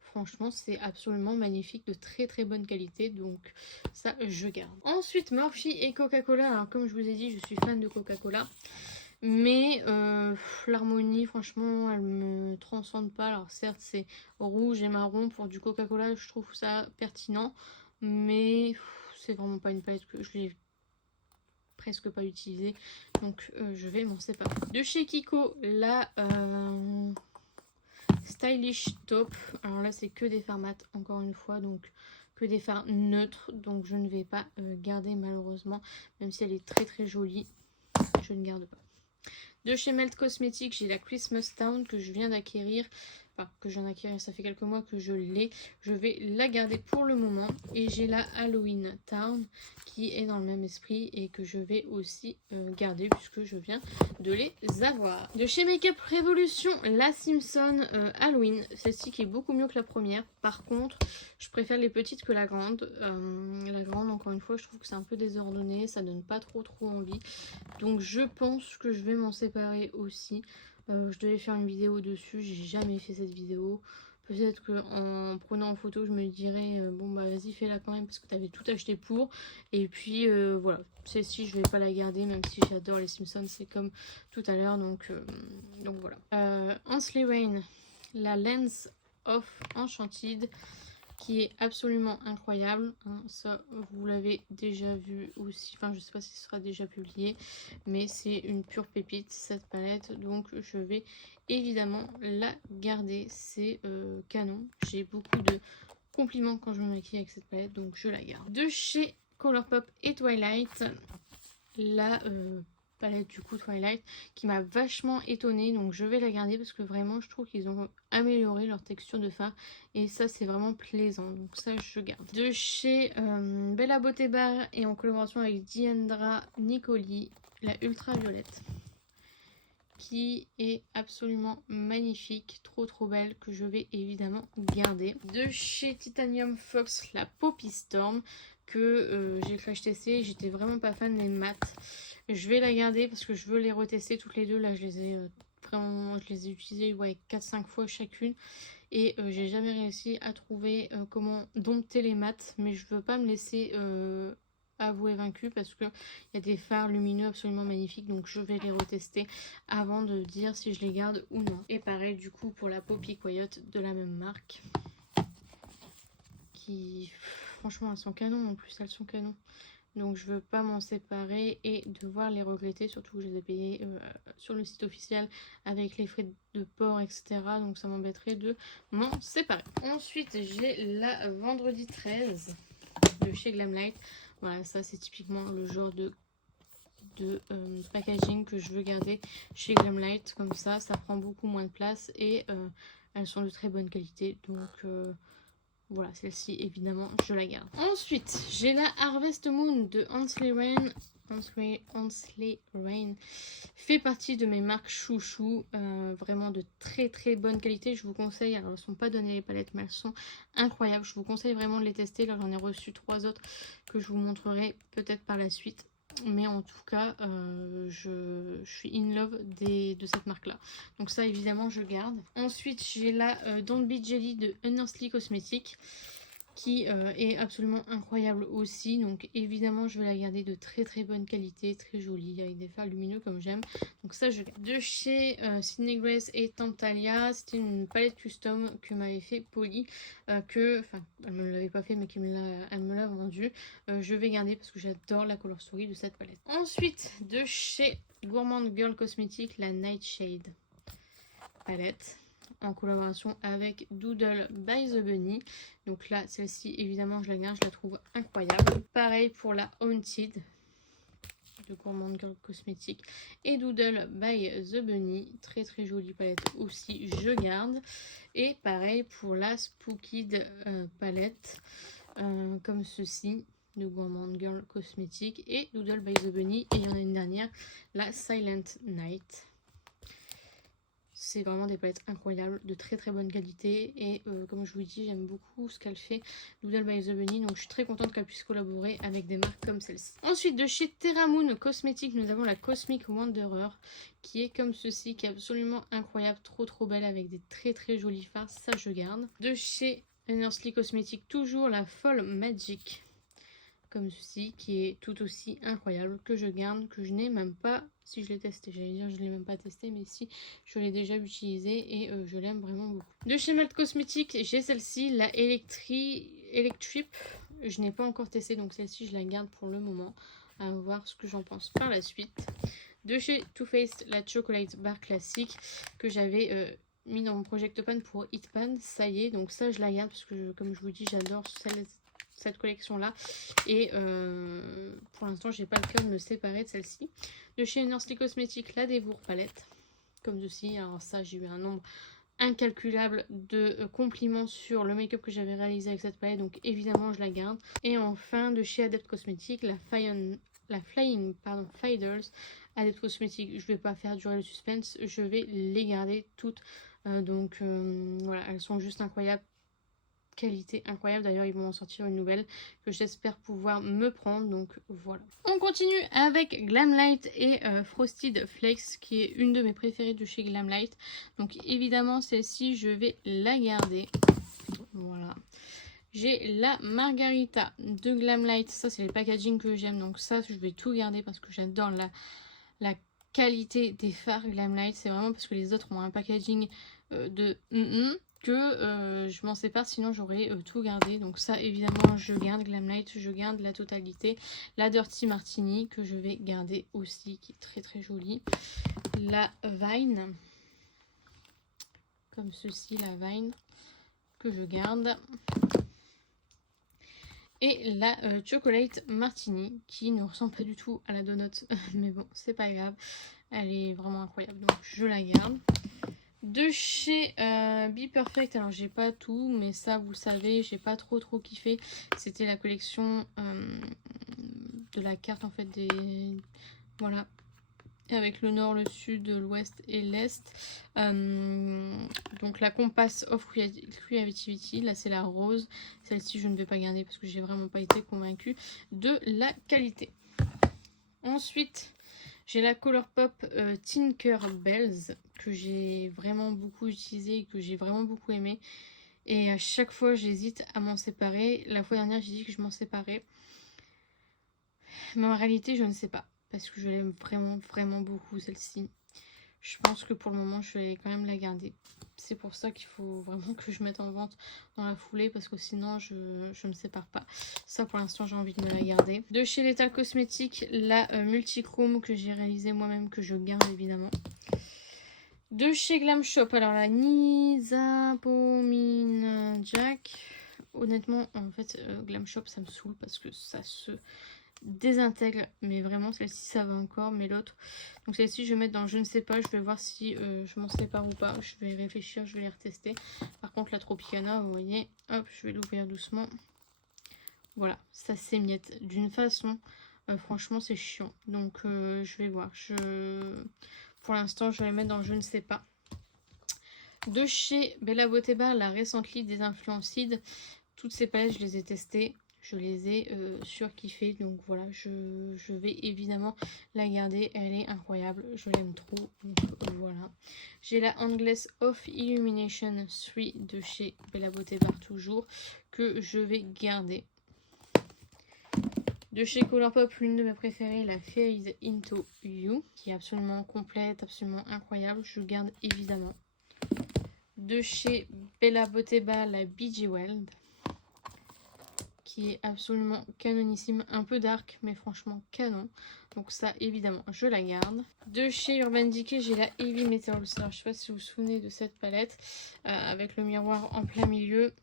franchement c'est absolument magnifique, de très très bonne qualité, donc ça je garde. Ensuite Morphe et Coca-Cola. Alors comme je vous ai dit, je suis fan de Coca-Cola. Mais l'harmonie franchement elle me transcende pas. Alors certes c'est rouge et marron pour du Coca-Cola, je trouve ça pertinent, mais c'est vraiment pas une palette que je l'ai presque pas utilisée, donc je vais m'en séparer. De chez Kiko, la Stylish Top. Alors là c'est que des fards mat encore une fois, donc que des fards neutres, donc je ne vais pas garder malheureusement, même si elle est très très jolie, je ne garde pas. De chez Melt Cosmetics, j'ai la Christmas Town que je viens d'acquérir. Enfin, que je viens d'acquérir, ça fait quelques mois que je l'ai. Je vais la garder pour le moment. Et j'ai la Halloween Town qui est dans le même esprit et que je vais aussi garder puisque je viens de les avoir. De chez Makeup Revolution, la Simpson Halloween. Celle-ci qui est beaucoup mieux que la première. Par contre, je préfère les petites que la grande. La grande, encore une fois, je trouve que c'est un peu désordonné. Ça donne pas trop envie. Donc je pense que je vais m'en séparer aussi. Je devais faire une vidéo dessus, j'ai jamais fait cette vidéo. Peut-être qu'en prenant en photo, je me dirais bon bah vas-y fais-la quand même parce que tu avais tout acheté pour. Et puis voilà, celle-ci je vais pas la garder même si j'adore les Simpsons, c'est comme tout à l'heure. Donc voilà. Ansley Rain, la Lens of Enchanted, qui est absolument incroyable, hein. Ça vous l'avez déjà vu aussi, enfin je sais pas si ce sera déjà publié, mais c'est une pure pépite cette palette, donc je vais évidemment la garder. C'est canon, j'ai beaucoup de compliments quand je me maquille avec cette palette, donc je la garde. De chez Colourpop et Twilight, la palette du coup Twilight qui m'a vachement étonnée, donc je vais la garder parce que vraiment je trouve qu'ils ont amélioré leur texture de fard et ça c'est vraiment plaisant, donc ça je garde. De chez Bella Beauté Bar et en collaboration avec Diandra Nicoli, la Ultra Violette qui est absolument magnifique, trop belle, que je vais évidemment garder. De chez Titanium Fox, la Poppy Storm que j'ai crash testé, j'étais vraiment pas fan des mats. Je vais la garder parce que je veux les retester toutes les deux. Là je les ai vraiment, je les ai utilisées ouais, 4-5 fois chacune et j'ai jamais réussi à trouver comment dompter les mats, mais je veux pas me laisser avouer vaincu parce qu'il y a des fards lumineux absolument magnifiques, donc je vais les retester avant de dire si je les garde ou non. Et pareil du coup pour la Poppy Quiet de la même marque qui franchement elles sont canon, en plus elles sont canon, donc je veux pas m'en séparer et devoir les regretter, surtout que je les ai payés sur le site officiel avec les frais de port etc, donc ça m'embêterait de m'en séparer. Ensuite j'ai la Vendredi 13 de chez Glamlight. Voilà, ça c'est typiquement le genre de packaging que je veux garder chez Glamlight. Comme ça prend beaucoup moins de place et elles sont de très bonne qualité, donc voilà, celle-ci évidemment je la garde. Ensuite j'ai la Harvest Moon de Ansley Rain. Ansley Rain fait partie de mes marques chouchou, vraiment de très bonne qualité. Je vous conseille, alors elles ne sont pas données les palettes mais elles sont incroyables, je vous conseille vraiment de les tester. Là j'en ai reçu 3 autres que je vous montrerai peut-être par la suite, mais en tout cas je suis in love de cette marque là, donc ça évidemment je garde. Ensuite j'ai la Don't Be Jelly de Unearthly Cosmetics qui est absolument incroyable aussi, donc évidemment je vais la garder, de très bonne qualité, très jolie avec des fards lumineux comme j'aime, donc ça je garde. De chez Sydney Grace et Tantalia, c'était une palette custom que m'avait fait Polly, enfin elle me l'avait pas fait mais elle me l'a vendue. Je vais garder parce que j'adore la color story de cette palette. Ensuite de chez Gourmand Girl Cosmetics, la Nightshade palette en collaboration avec Doodle by the Bunny. Donc là, celle-ci, évidemment, je la garde, je la trouve incroyable. Pareil pour la Haunted de Gourmand Girl Cosmetics et Doodle by the Bunny. Très très jolie palette aussi, je garde. Et pareil pour la Spooked palette, comme ceci, de Gourmand Girl Cosmetics et Doodle by the Bunny. Et il y en a une dernière, la Silent Night. C'est vraiment des palettes incroyables, de très très bonne qualité. Et comme je vous dis, j'aime beaucoup ce qu'elle fait, Doodle by the Bunny. Donc je suis très contente qu'elle puisse collaborer avec des marques comme celle-ci. Ensuite, de chez Terra Moon Cosmetics, nous avons la Cosmic Wanderer, qui est comme ceci, qui est absolument incroyable, trop trop belle, avec des très très jolis fards. Ça, je garde. De chez Nursery Cosmetics, toujours la Fall Magic, comme ceci, qui est tout aussi incroyable, que je garde, que je n'ai même pas, si je l'ai testé, j'allais dire je ne l'ai même pas testé, mais si, je l'ai déjà utilisé et je l'aime vraiment beaucoup. De chez Melt Cosmetics, j'ai celle-ci, la Electrip, je n'ai pas encore testé, donc celle-ci je la garde pour le moment, à voir ce que j'en pense par la suite. De chez Too Faced, la Chocolate Bar classique, que j'avais mis dans mon Project Pan pour Hit Pan, ça y est, donc ça je la garde, parce que comme je vous dis, j'adore cette collection là, et pour l'instant j'ai pas le cœur de me séparer de celle-ci. De chez Nursery Cosmetics, la Dévour palette, comme ceci. Alors ça, j'ai eu un nombre incalculable de compliments sur le make-up que j'avais réalisé avec cette palette, donc évidemment je la garde. Et enfin, de chez Adept Cosmetics, la Flying Fighters Adept Cosmetics. Je vais pas faire durer le suspense, je vais les garder toutes. Voilà, elles sont juste incroyables, qualité incroyable. D'ailleurs, ils vont en sortir une nouvelle que j'espère pouvoir me prendre, donc voilà. On continue avec Glamlight et Frosted Flakes, qui est une de mes préférées de chez Glamlight. Donc évidemment, celle-ci, je vais la garder. Voilà. J'ai la Margarita de Glamlight. Ça, c'est les packaging que j'aime, donc ça, je vais tout garder parce que j'adore la qualité des fards Glamlight. C'est vraiment parce que les autres ont un packaging que je m'en sépare, sinon j'aurais tout gardé. Donc ça, évidemment, je garde Glamlight, je garde la totalité. La Dirty Martini, que je vais garder aussi, qui est très très jolie. La Vine, comme ceci, la Vine, que je garde. Et la Chocolate Martini, qui ne ressemble pas du tout à la Donut, mais bon, c'est pas grave. Elle est vraiment incroyable, donc je la garde. De chez Be Perfect, alors j'ai pas tout, mais ça vous le savez, j'ai pas trop kiffé. C'était la collection de la carte en fait des... Voilà, avec le nord, le sud, l'ouest et l'est. Donc la Compass of Creativity, là c'est la rose. Celle-ci je ne vais pas garder parce que j'ai vraiment pas été convaincue de la qualité. Ensuite, j'ai la Colourpop Tinkerbells, que j'ai vraiment beaucoup utilisé et que j'ai vraiment beaucoup aimé. Et à chaque fois j'hésite à m'en séparer. La fois dernière j'ai dit que je m'en séparais, mais en réalité je ne sais pas, parce que je l'aime vraiment beaucoup celle-ci. Je pense que pour le moment je vais quand même la garder. C'est pour ça qu'il faut vraiment que je mette en vente dans la foulée, parce que sinon je me sépare pas. Ça pour l'instant j'ai envie de me la garder. De chez Lethal Cosmetics, la Multichrome, que j'ai réalisée moi-même, que je garde évidemment. De chez Glam Shop, alors la Nizapomine Jack. Honnêtement, en fait, Glam Shop ça me saoule parce que ça se désintègre, mais vraiment celle-ci ça va encore, mais l'autre, donc celle-ci je vais mettre dans je ne sais pas. Je vais voir si je m'en sépare ou pas, je vais réfléchir, je vais les retester. Par contre la Tropicana, vous voyez, hop, je vais l'ouvrir doucement. Voilà, ça s'émiette d'une façon, franchement c'est chiant, donc je vais voir. Pour l'instant je vais les mettre dans je ne sais pas. De chez Bella Beauté Bar, la Recently Désinfluencide, toutes ces palettes je les ai testées, je les ai surkiffées, donc voilà, je vais évidemment la garder. Elle est incroyable, je l'aime trop, donc voilà. J'ai la Endless of Illumination 3 de chez Bella Beauté Bar toujours, que je vais garder. De chez Colourpop, l'une de mes préférées, la Phase Into You, qui est absolument complète, absolument incroyable, je garde évidemment. De chez Bella Beauté Bar, la BG Weld, qui est absolument canonissime, un peu dark mais franchement canon. Donc ça évidemment je la garde. De chez Urban Decay j'ai la Heavy Metals. Alors je sais pas si vous vous souvenez de cette palette avec le miroir en plein milieu.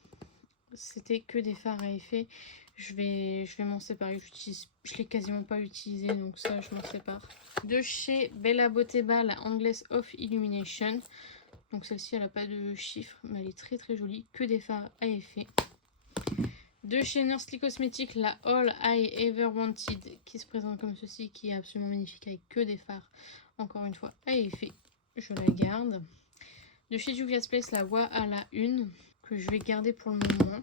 C'était que des fards à effet. Je vais m'en séparer. Je l'ai quasiment pas utilisé donc ça je m'en sépare. De chez Bella Botteba la Endless Off Illumination. Donc celle-ci elle n'a pas de chiffres mais elle est très très jolie. Que des fards à effet. De chez Nursery Cosmetics, la All I Ever Wanted qui se présente comme ceci, qui est absolument magnifique avec que des fards, encore une fois, à effet. Je la garde. De chez Juvia's Place, la Wahala 1 que je vais garder pour le moment.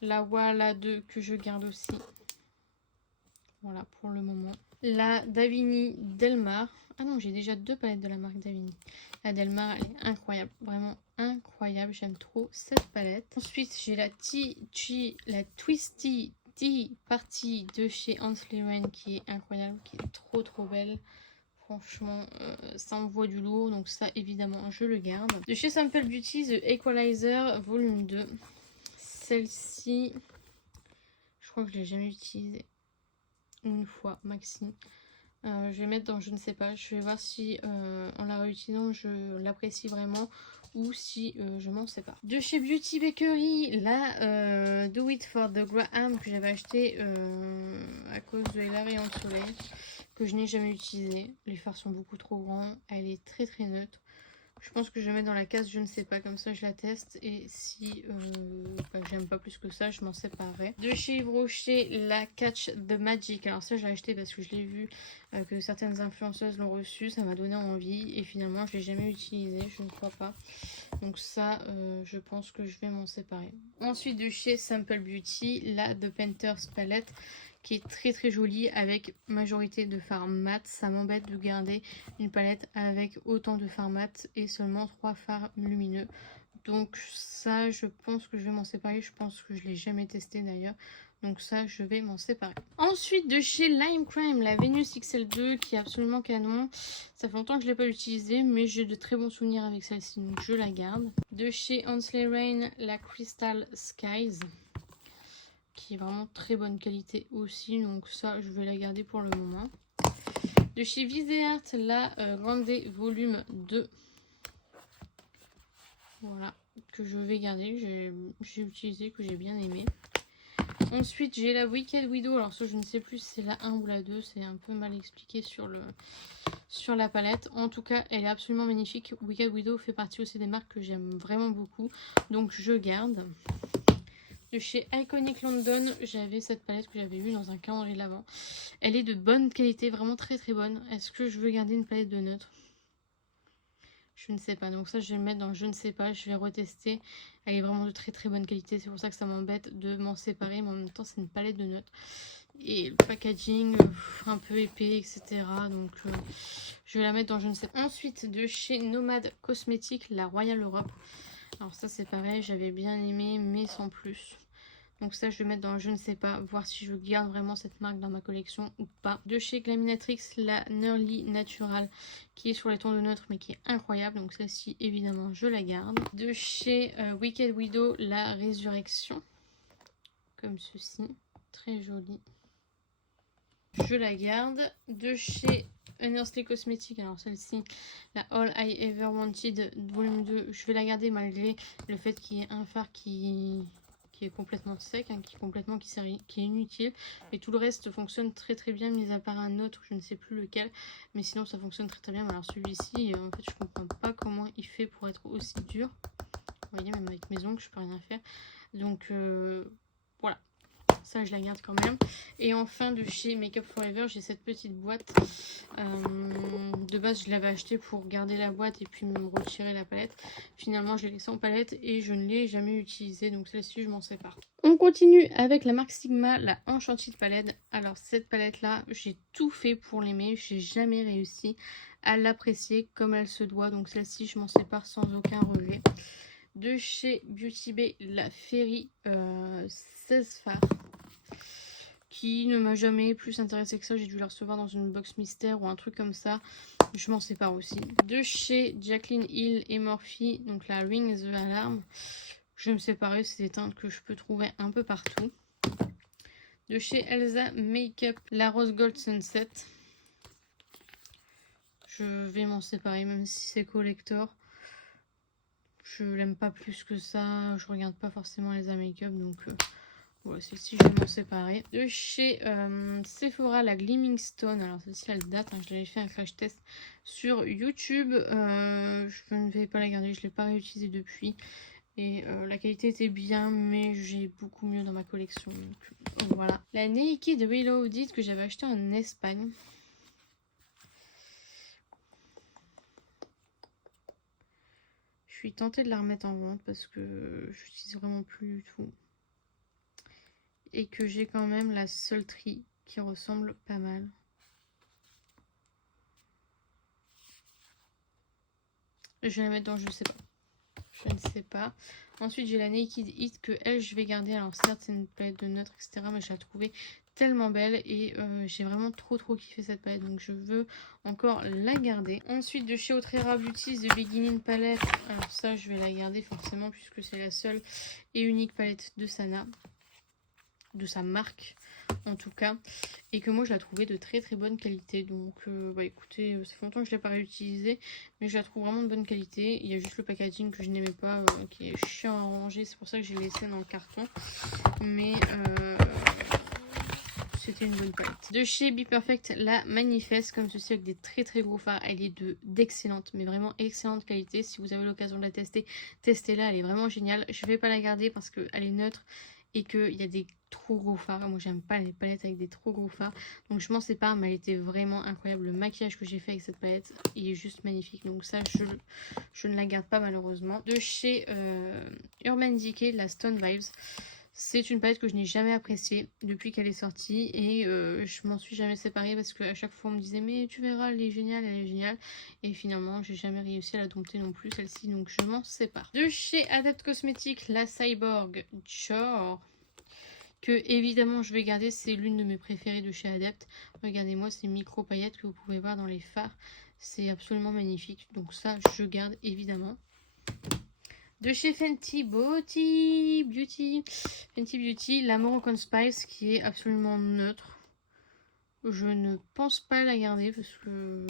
La Wahala 2 que je garde aussi. Voilà pour le moment. La Davini Delmar. Ah non, j'ai déjà 2 palettes de la marque Davini. La Delmar, elle est incroyable. Vraiment incroyable. J'aime trop cette palette. Ensuite, j'ai la Twisty Tea Party de chez Hansley Rain qui est incroyable, qui est trop belle. Franchement, ça envoie du lourd. Donc ça, évidemment, je le garde. De chez Sample Beauty, The Equalizer Volume 2. Celle-ci, je crois que je l'ai jamais utilisée. Une fois, maxi. Je vais mettre dans je ne sais pas. Je vais voir si en la réutilisant je l'apprécie vraiment ou si je m'en sépare. De chez Beauty Bakery, la Do It for the Graham que j'avais acheté à cause de la rayonnante soleil que je n'ai jamais utilisé. Les fards sont beaucoup trop grands. Elle est très neutre. Je pense que je vais mettre dans la case je ne sais pas, comme ça je la teste et si j'aime pas plus que ça je m'en séparerai. De chez Yves Rocher, la Catch the Magic. Alors ça je l'ai acheté parce que je l'ai vu que certaines influenceuses l'ont reçu, ça m'a donné envie et finalement je l'ai jamais utilisé, je ne crois pas. Donc ça je pense que je vais m'en séparer. Ensuite de chez Sample Beauty, la The Painter's Palette qui est très jolie avec majorité de fards mat. Ça m'embête de garder une palette avec autant de fards mat et seulement 3 fards lumineux. Donc ça je pense que je vais m'en séparer. Je pense que je l'ai jamais testé d'ailleurs. Donc ça je vais m'en séparer. Ensuite de chez Lime Crime, la Venus XL2 qui est absolument canon. Ça fait longtemps que je ne l'ai pas utilisée mais j'ai de très bons souvenirs avec celle-ci donc je la garde. De chez Hansley Rain, la Crystal Skies qui est vraiment très bonne qualité aussi, donc ça je vais la garder pour le moment. De chez Viseart, la Grande Volume 2, voilà, que je vais garder, j'ai utilisé, que j'ai bien aimé. Ensuite j'ai la Wicked Widow, alors ça je ne sais plus si c'est la 1 ou la 2, c'est un peu mal expliqué sur la palette. En tout cas elle est absolument magnifique. Wicked Widow fait partie aussi des marques que j'aime vraiment beaucoup, donc je garde. De chez Iconic London, j'avais cette palette que j'avais vue dans un calendrier de l'Avent. Elle est de bonne qualité, vraiment très bonne. Est-ce que je veux garder une palette de neutre? Je ne sais pas. Donc ça, je vais le mettre dans je ne sais pas. Je vais retester. Elle est vraiment de très bonne qualité. C'est pour ça que ça m'embête de m'en séparer. Mais en même temps, c'est une palette de neutre. Et le packaging, un peu épais, etc. Donc je vais la mettre dans je ne sais pas. Ensuite, de chez Nomad Cosmetics, la Royal Europe. Alors ça c'est pareil, j'avais bien aimé mais sans plus. Donc ça je vais mettre dans je ne sais pas, voir si je garde vraiment cette marque dans ma collection ou pas. De chez Glaminatrix, la Nerly Natural qui est sur les tons de neutre mais qui est incroyable. Donc celle-ci évidemment je la garde. De chez Wicked Widow, la Résurrection. Comme ceci, très jolie. Je la garde. De chez Nursery Cosmetics, alors celle-ci, la All I Ever Wanted volume 2, je vais la garder malgré le fait qu'il y ait un phare qui est complètement sec, hein, qui est inutile. Et tout le reste fonctionne très bien, mis à part un autre, je ne sais plus lequel. Mais sinon ça fonctionne très bien. Alors celui-ci, en fait je comprends pas comment il fait pour être aussi dur. Vous voyez, même avec mes ongles je peux rien faire. Donc voilà. Ça je la garde quand même. Et enfin de chez Makeup Forever, j'ai cette petite boîte. De base je l'avais acheté pour garder la boîte et puis me retirer la palette. Finalement je l'ai laissée en palette et je ne l'ai jamais utilisée. Donc celle-ci je m'en sépare. On continue avec la marque Sigma, la Enchanted Palette. Alors cette palette là, j'ai tout fait pour l'aimer. J'ai jamais réussi à l'apprécier comme elle se doit. Donc celle-ci je m'en sépare sans aucun regret. De chez Beauty Bay, la Fairy 16 fards. Qui ne m'a jamais plus intéressé que ça. J'ai dû la recevoir dans une box mystère ou un truc comme ça. Je m'en sépare aussi. De chez Jaclyn Hill et Morphe, donc la Ring the Alarm. Je vais me séparer, c'est des teintes que je peux trouver un peu partout. De chez Elsa Makeup, la Rose Gold Sunset. Je vais m'en séparer même si c'est collector. Je l'aime pas plus que ça. Je regarde pas forcément Elsa Makeup, donc voilà, celle-ci je vais m'en séparer. De chez Sephora, la Gleaming Stone. Alors celle-ci elle date, hein, je l'avais fait un crash test sur YouTube. Je ne vais pas la garder, je l'ai pas réutilisée depuis. Et la qualité était bien, mais j'ai beaucoup mieux dans ma collection. Donc voilà. La Naked Reloaded que j'avais acheté en Espagne. Je suis tentée de la remettre en vente parce que je l'utilise vraiment plus du tout. Et que j'ai quand même la Sultry qui ressemble pas mal. Je vais la mettre dans je sais pas. Je ne sais pas. Ensuite j'ai la Naked Heat que elle je vais garder. Alors certes c'est une palette de neutre etc. Mais je la trouvais tellement belle et j'ai vraiment trop kiffé cette palette. Donc je veux encore la garder. Ensuite de chez Outrera Beauty The Beginning Palette. Alors ça je vais la garder forcément puisque c'est la seule et unique palette de Sana. De sa marque en tout cas, et que moi je la trouvais de très bonne qualité. Donc bah écoutez, ça fait longtemps que je l'ai pas réutilisée, mais je la trouve vraiment de bonne qualité. Il y a juste le packaging que je n'aimais pas, qui est chiant à ranger, c'est pour ça que j'ai laissé dans le carton, mais c'était une bonne palette. De chez Be Perfect, la Manifeste, comme ceci, avec des très gros fards. Elle est d'excellente, mais vraiment excellente qualité. Si vous avez l'occasion de la tester, testez-la, elle est vraiment géniale. Je vais pas la garder parce qu'elle est neutre et qu'il y a des trop gros fards. Moi j'aime pas les palettes avec des trop gros fards, donc je m'en sépare, mais elle était vraiment incroyable. Le maquillage que j'ai fait avec cette palette il est juste magnifique, donc ça je ne la garde pas malheureusement. De chez Urban Decay, la Stone Vibes. C'est une palette que je n'ai jamais appréciée depuis qu'elle est sortie et je m'en suis jamais séparée parce qu'à chaque fois on me disait mais tu verras elle est géniale, et finalement j'ai jamais réussi à la dompter non plus celle-ci, donc je m'en sépare. De chez Adapt Cosmetics, la Cyborg Chore, que évidemment je vais garder, c'est l'une de mes préférées de chez Adapt. Regardez-moi ces micro paillettes que vous pouvez voir dans les fards, c'est absolument magnifique, donc ça je garde évidemment. De chez Fenty Beauty, la Moroccan Spice qui est absolument neutre. Je ne pense pas la garder parce que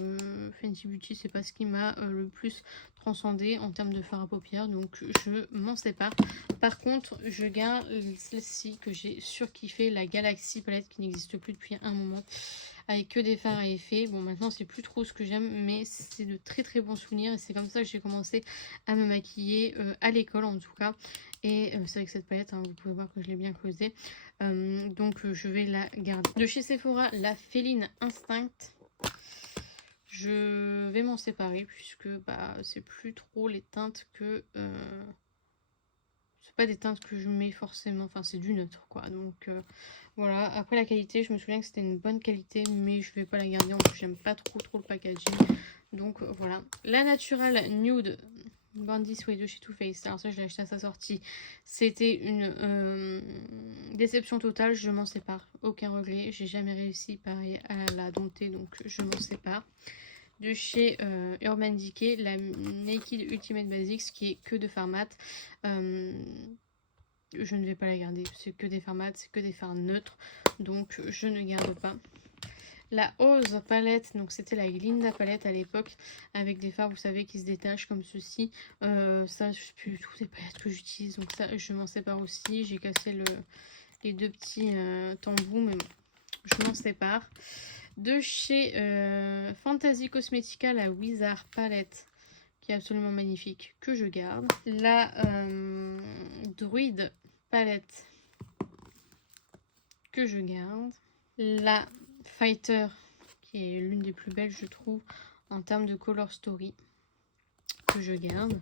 Fenty Beauty c'est pas ce qui m'a le plus transcendé en termes de fard à paupières, donc je m'en sépare. Par contre je garde celle-ci que j'ai surkiffé, la Galaxy palette qui n'existe plus depuis un moment, avec que des fards à effet. Bon maintenant c'est plus trop ce que j'aime, mais c'est de très bons souvenirs et c'est comme ça que j'ai commencé à me maquiller à l'école en tout cas. Et c'est avec cette palette, hein, vous pouvez voir que je l'ai bien creusée. Donc je vais la garder. De chez Sephora, la Féline Instinct. Je vais m'en séparer puisque bah c'est plus trop les teintes que... c'est pas des teintes que je mets forcément, enfin c'est du neutre quoi. Donc voilà, après la qualité, je me souviens que c'était une bonne qualité, mais je vais pas la garder, en plus j'aime pas trop le packaging. Donc voilà. La Natural Nude Born This Way de chez Too Faced. Alors ça je l'ai acheté à sa sortie. C'était une déception totale, je m'en sépare. Aucun regret, j'ai jamais réussi pareil à la dompter, donc je m'en sépare. De chez Urban Decay, la Naked Ultimate Basics qui est que de fard mat. Je ne vais pas la garder, c'est que des fards mat, c'est que des fards neutres, donc je ne garde pas. La Ose palette, donc c'était la Glinda palette à l'époque, avec des fards, vous savez, qui se détachent comme ceci. Ça, je sais plus du tout des palettes que j'utilise, donc ça, je m'en sépare aussi. J'ai cassé les deux petits tambours, mais bon, je m'en sépare. De chez Fantasy Cosmetica, la Wizard palette, qui est absolument magnifique, que je garde. La Druid palette, que je garde. La Fighter, qui est l'une des plus belles je trouve en termes de color story, que je garde.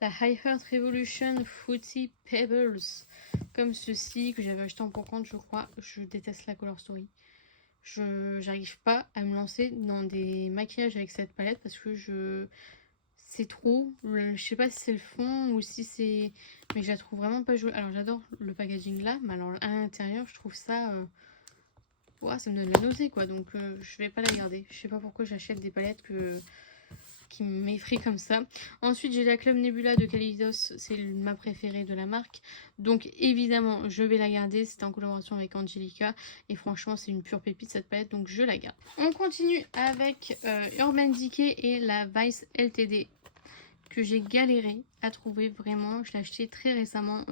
La High Heart Revolution Fruity Pebbles, comme ceci, que j'avais acheté en pour compte je crois. Je déteste la color story. J'arrive pas à me lancer dans des maquillages avec cette palette parce que c'est trop, je sais pas si c'est le fond ou si c'est, mais je la trouve vraiment pas jolie. Alors j'adore le packaging là, mais alors à l'intérieur je trouve ça ouais, ça me donne la nausée quoi, donc je vais pas la garder. Je sais pas pourquoi j'achète des palettes que qui m'effraie comme ça. Ensuite j'ai la Club Nebula de Kaleidos, c'est ma préférée de la marque. Donc évidemment je vais la garder, c'est en collaboration avec Angelica. Et franchement c'est une pure pépite cette palette, donc je la garde. On continue avec Urban Decay et la Vice LTD. Que j'ai galéré à trouver vraiment. Je l'ai acheté très récemment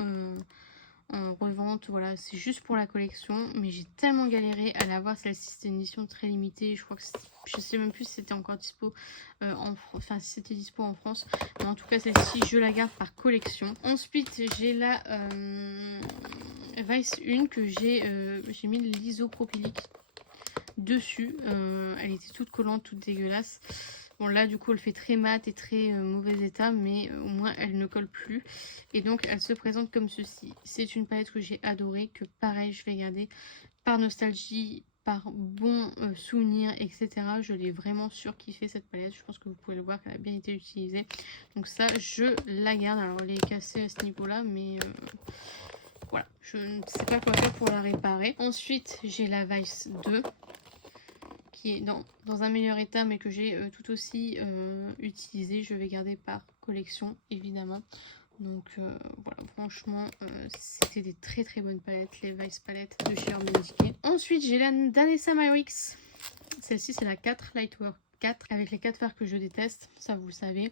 en revente. Voilà, c'est juste pour la collection. Mais j'ai tellement galéré à l'avoir. Celle-ci, c'était une édition très limitée. Je crois que je sais même plus si c'était encore dispo en France. Enfin, si c'était dispo en France. Mais en tout cas, celle-ci, je la garde par collection. Ensuite, j'ai la Vice 1 que j'ai mis l'isopropylique dessus. Elle était toute collante, toute dégueulasse. Bon là du coup elle fait très mat et très mauvais état, mais au moins elle ne colle plus. Et donc elle se présente comme ceci. C'est une palette que j'ai adorée, que pareil je vais garder par nostalgie, par bon souvenir, etc. Je l'ai vraiment surkiffé cette palette. Je pense que vous pouvez le voir qu'elle a bien été utilisée. Donc ça je la garde. Alors elle est cassée à ce niveau là, mais voilà, je ne sais pas quoi faire pour la réparer. Ensuite j'ai la Vice 2. Qui est dans un meilleur état mais que j'ai tout aussi utilisé. Je vais garder par collection évidemment. Donc voilà, franchement c'était des très très bonnes palettes, les Vice palettes de chez Urban Decay. Ensuite j'ai la Danessa Myrix. Celle-ci c'est la 4 Lightwork 4 avec les 4 fards que je déteste, ça vous le savez.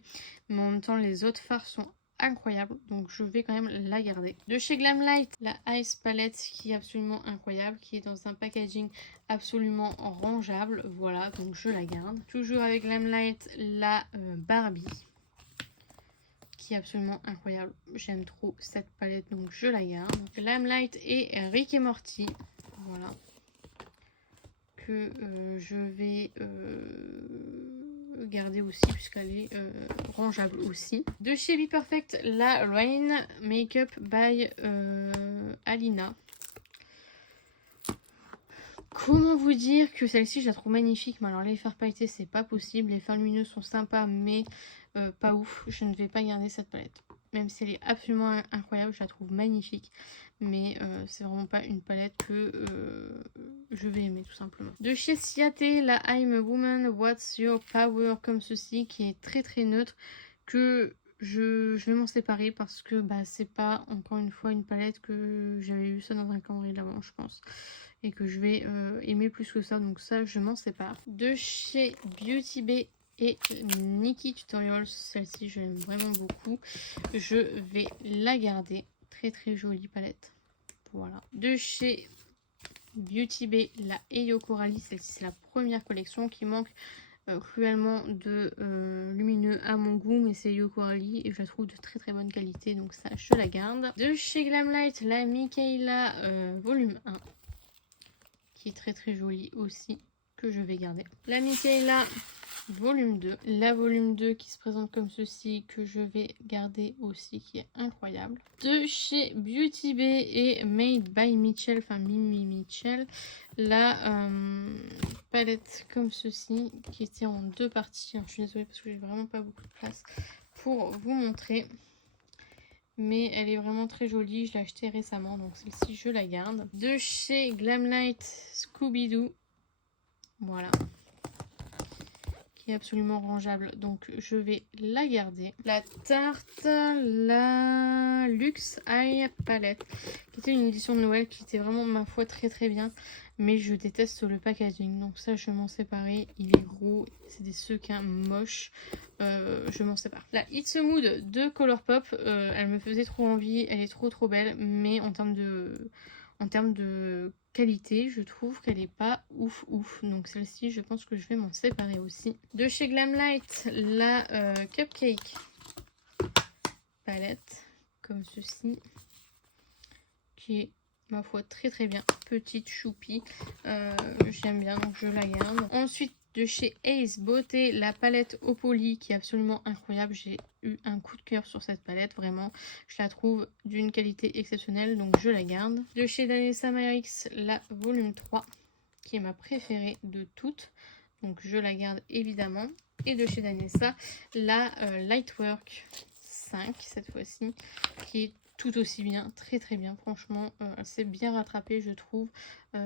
Mais en même temps les autres fards sont incroyable, donc je vais quand même la garder. De chez Glamlight, la Ice Palette qui est absolument incroyable, qui est dans un packaging absolument rangeable, voilà, donc je la garde. Toujours avec Glamlight, la Barbie qui est absolument incroyable, j'aime trop cette palette, donc je la garde. Glamlight et Rick et Morty, voilà, que je vais garder aussi puisqu'elle est rangeable aussi. De chez Be Perfect, la Rain Makeup by Alina. Comment vous dire que celle-ci je la trouve magnifique, mais alors les fards pailletés c'est pas possible, les fards lumineux sont sympas mais pas ouf. Je ne vais pas garder cette palette, même si elle est absolument incroyable, je la trouve magnifique, mais c'est vraiment pas une palette que je vais aimer tout simplement. De chez Ciate, la I'm a Woman, What's Your Power, comme ceci, qui est très très neutre, que je vais m'en séparer parce que bah, c'est pas encore une fois une palette que j'avais eu ça dans un calendrier d'avant je pense, et que je vais aimer plus que ça, donc ça je m'en sépare. De chez Beauty Bay et Nikki Tutorials, celle-ci je l'aime vraiment beaucoup, je vais la garder. Très très jolie palette, voilà. De chez Beauty Bay, la Eyo Coralie, celle-ci c'est la première collection qui manque cruellement de lumineux à mon goût, mais c'est Eyo Coralie et je la trouve de très très bonne qualité, donc ça je la garde. De chez Glamlight, la Michaela volume 1 qui est très très jolie aussi, que je vais garder. La Michaela volume 2, la volume 2 qui se présente comme ceci, que je vais garder aussi, qui est incroyable. De chez Beauty Bay et Made by Mitchell, enfin Mimi Mitchell, la palette comme ceci, qui était en deux parties. Je suis désolée parce que j'ai vraiment pas beaucoup de place pour vous montrer, mais elle est vraiment très jolie, je l'ai achetée récemment, donc celle-ci je la garde. De chez Glamlight, Scooby-Doo, voilà, qui est absolument rangeable, donc je vais la garder. La Tarte, la Luxe Eye Palette, qui était une édition de Noël qui était vraiment, ma foi, très très bien, mais je déteste le packaging, donc ça je vais m'en séparer. Il est gros, c'est des sequins moches, je m'en sépare. La It's a Mood de Colourpop, elle me faisait trop envie, elle est trop belle, mais en termes de qualité, je trouve qu'elle est pas ouf. Donc celle-ci, je pense que je vais m'en séparer aussi. De chez Glamlight, la Cupcake palette, comme ceci, qui est, ma foi, très très bien. Petite choupie, j'aime bien, donc je la garde. Ensuite, de chez Ace Beauté, la palette au poly qui est absolument incroyable. J'ai eu un coup de cœur sur cette palette, vraiment. Je la trouve d'une qualité exceptionnelle, donc je la garde. De chez Danessa Myrix, la volume 3, qui est ma préférée de toutes, donc je la garde évidemment. Et de chez Danessa, la Lightwork 5, cette fois-ci, qui est tout aussi bien, très très bien, franchement, c'est bien rattrapé je trouve,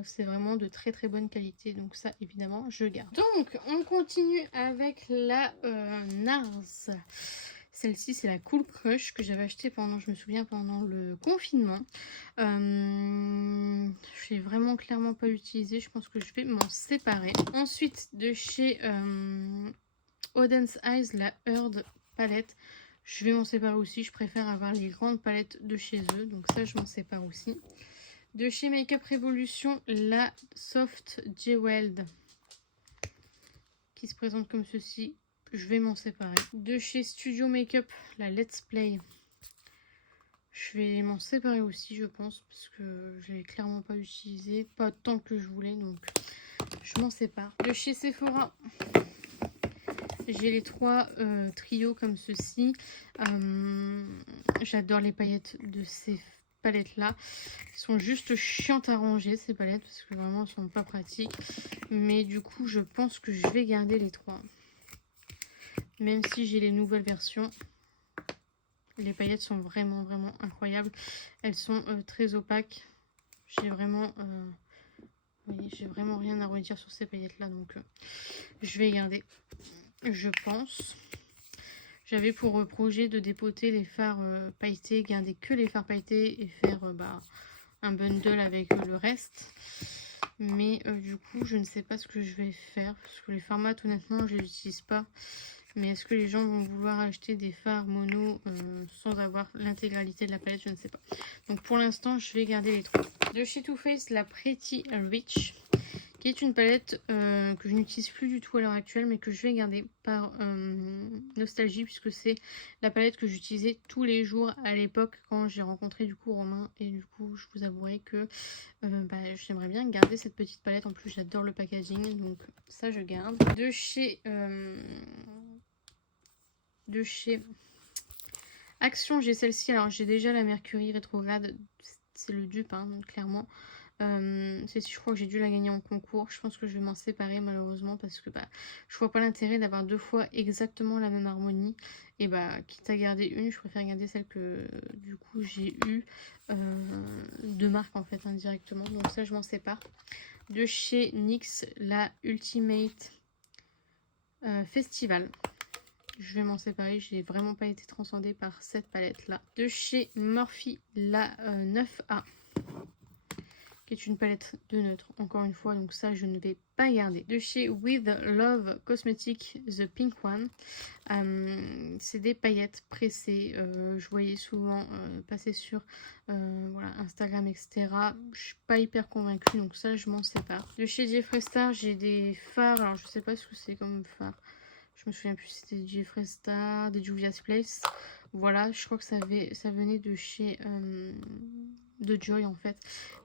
c'est vraiment de très très bonne qualité, donc ça évidemment je garde. Donc on continue avec la NARS. Celle-ci c'est la Cool Crush que j'avais acheté pendant, je me souviens, pendant le confinement. Je l'ai vraiment clairement pas utilisé, je pense que je vais m'en séparer. Ensuite de chez Oden's Eyes, la Heard palette. Je vais m'en séparer aussi, je préfère avoir les grandes palettes de chez eux, donc ça je m'en sépare aussi. De chez Makeup Revolution, la Soft Jeweled qui se présente comme ceci, je vais m'en séparer. De chez Studio Makeup, la Let's Play, je vais m'en séparer aussi je pense, parce que je l'ai clairement pas utilisé, pas tant que je voulais, donc je m'en sépare. De chez Sephora, j'ai les trois trios comme ceci. J'adore les paillettes de ces palettes là. Elles sont juste chiantes à ranger ces palettes parce que vraiment elles sont pas pratiques. Mais du coup je pense que je vais garder les trois. Même si j'ai les nouvelles versions. Les paillettes sont vraiment incroyables. Elles sont très opaques. J'ai vraiment... vous voyez, j'ai vraiment rien à redire sur ces paillettes là. Donc je vais garder. Je pense. J'avais pour projet de dépoter les fards pailletés, garder que les fards pailletés et faire un bundle avec le reste. Mais du coup, je ne sais pas ce que je vais faire. Parce que les formats, honnêtement, je les utilise pas. Mais est-ce que les gens vont vouloir acheter des fards mono sans avoir l'intégralité de la palette? Je ne sais pas. Donc pour l'instant, je vais garder les trois. De chez Too Faced, la Pretty Rich, qui est une palette que je n'utilise plus du tout à l'heure actuelle, mais que je vais garder par nostalgie, puisque c'est la palette que j'utilisais tous les jours à l'époque quand j'ai rencontré du coup Romain, et du coup je vous avouerai que j'aimerais bien garder cette petite palette. En plus j'adore le packaging, donc ça je garde. De chez Action, j'ai celle-ci. Alors j'ai déjà la Mercury rétrograde, c'est le dupe hein, donc, clairement. Je crois que j'ai dû la gagner en concours. Je pense que je vais m'en séparer malheureusement parce que je vois pas l'intérêt d'avoir deux fois exactement la même harmonie. Et quitte à garder une, je préfère garder celle que du coup j'ai eu de marque en fait indirectement. Donc ça je m'en sépare. De chez NYX, la Ultimate Festival. Je vais m'en séparer, j'ai vraiment pas été transcendée par cette palette là. De chez Morphe, la 9A. Qui est une palette de neutre, encore une fois, donc ça je ne vais pas garder. De chez With Love Cosmetics, The Pink One, c'est des paillettes pressées, je voyais souvent passer sur voilà, Instagram, etc. Je suis pas hyper convaincue, donc ça je m'en sépare. De chez Jeffree Star, j'ai des fards, alors je sais pas ce que c'est comme phare, je me souviens plus si c'était Jeffree Star, des Juvia's Place. Voilà, je crois que ça venait de chez de Joy en fait,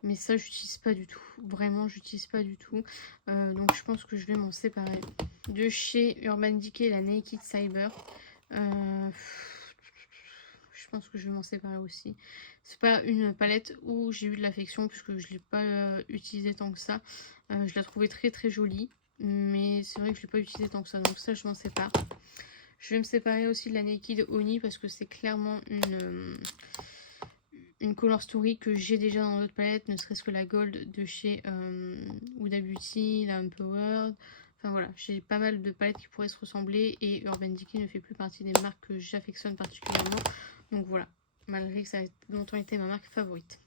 mais ça j'utilise pas du tout, vraiment j'utilise pas du tout, donc je pense que je vais m'en séparer. De chez Urban Decay, la Naked Cyber, je pense que je vais m'en séparer aussi. C'est pas une palette où j'ai eu de l'affection puisque je l'ai pas utilisée tant que ça. Je la trouvais très jolie, mais c'est vrai que je l'ai pas utilisée tant que ça, donc ça je m'en sépare. Je vais me séparer aussi de la Naked Oni parce que c'est clairement une Color Story que j'ai déjà dans d'autres palettes, ne serait-ce que la Gold de chez Huda Beauty, la Empowered. Enfin voilà, j'ai pas mal de palettes qui pourraient se ressembler et Urban Decay ne fait plus partie des marques que j'affectionne particulièrement. Donc voilà, malgré que ça a longtemps été ma marque favorite.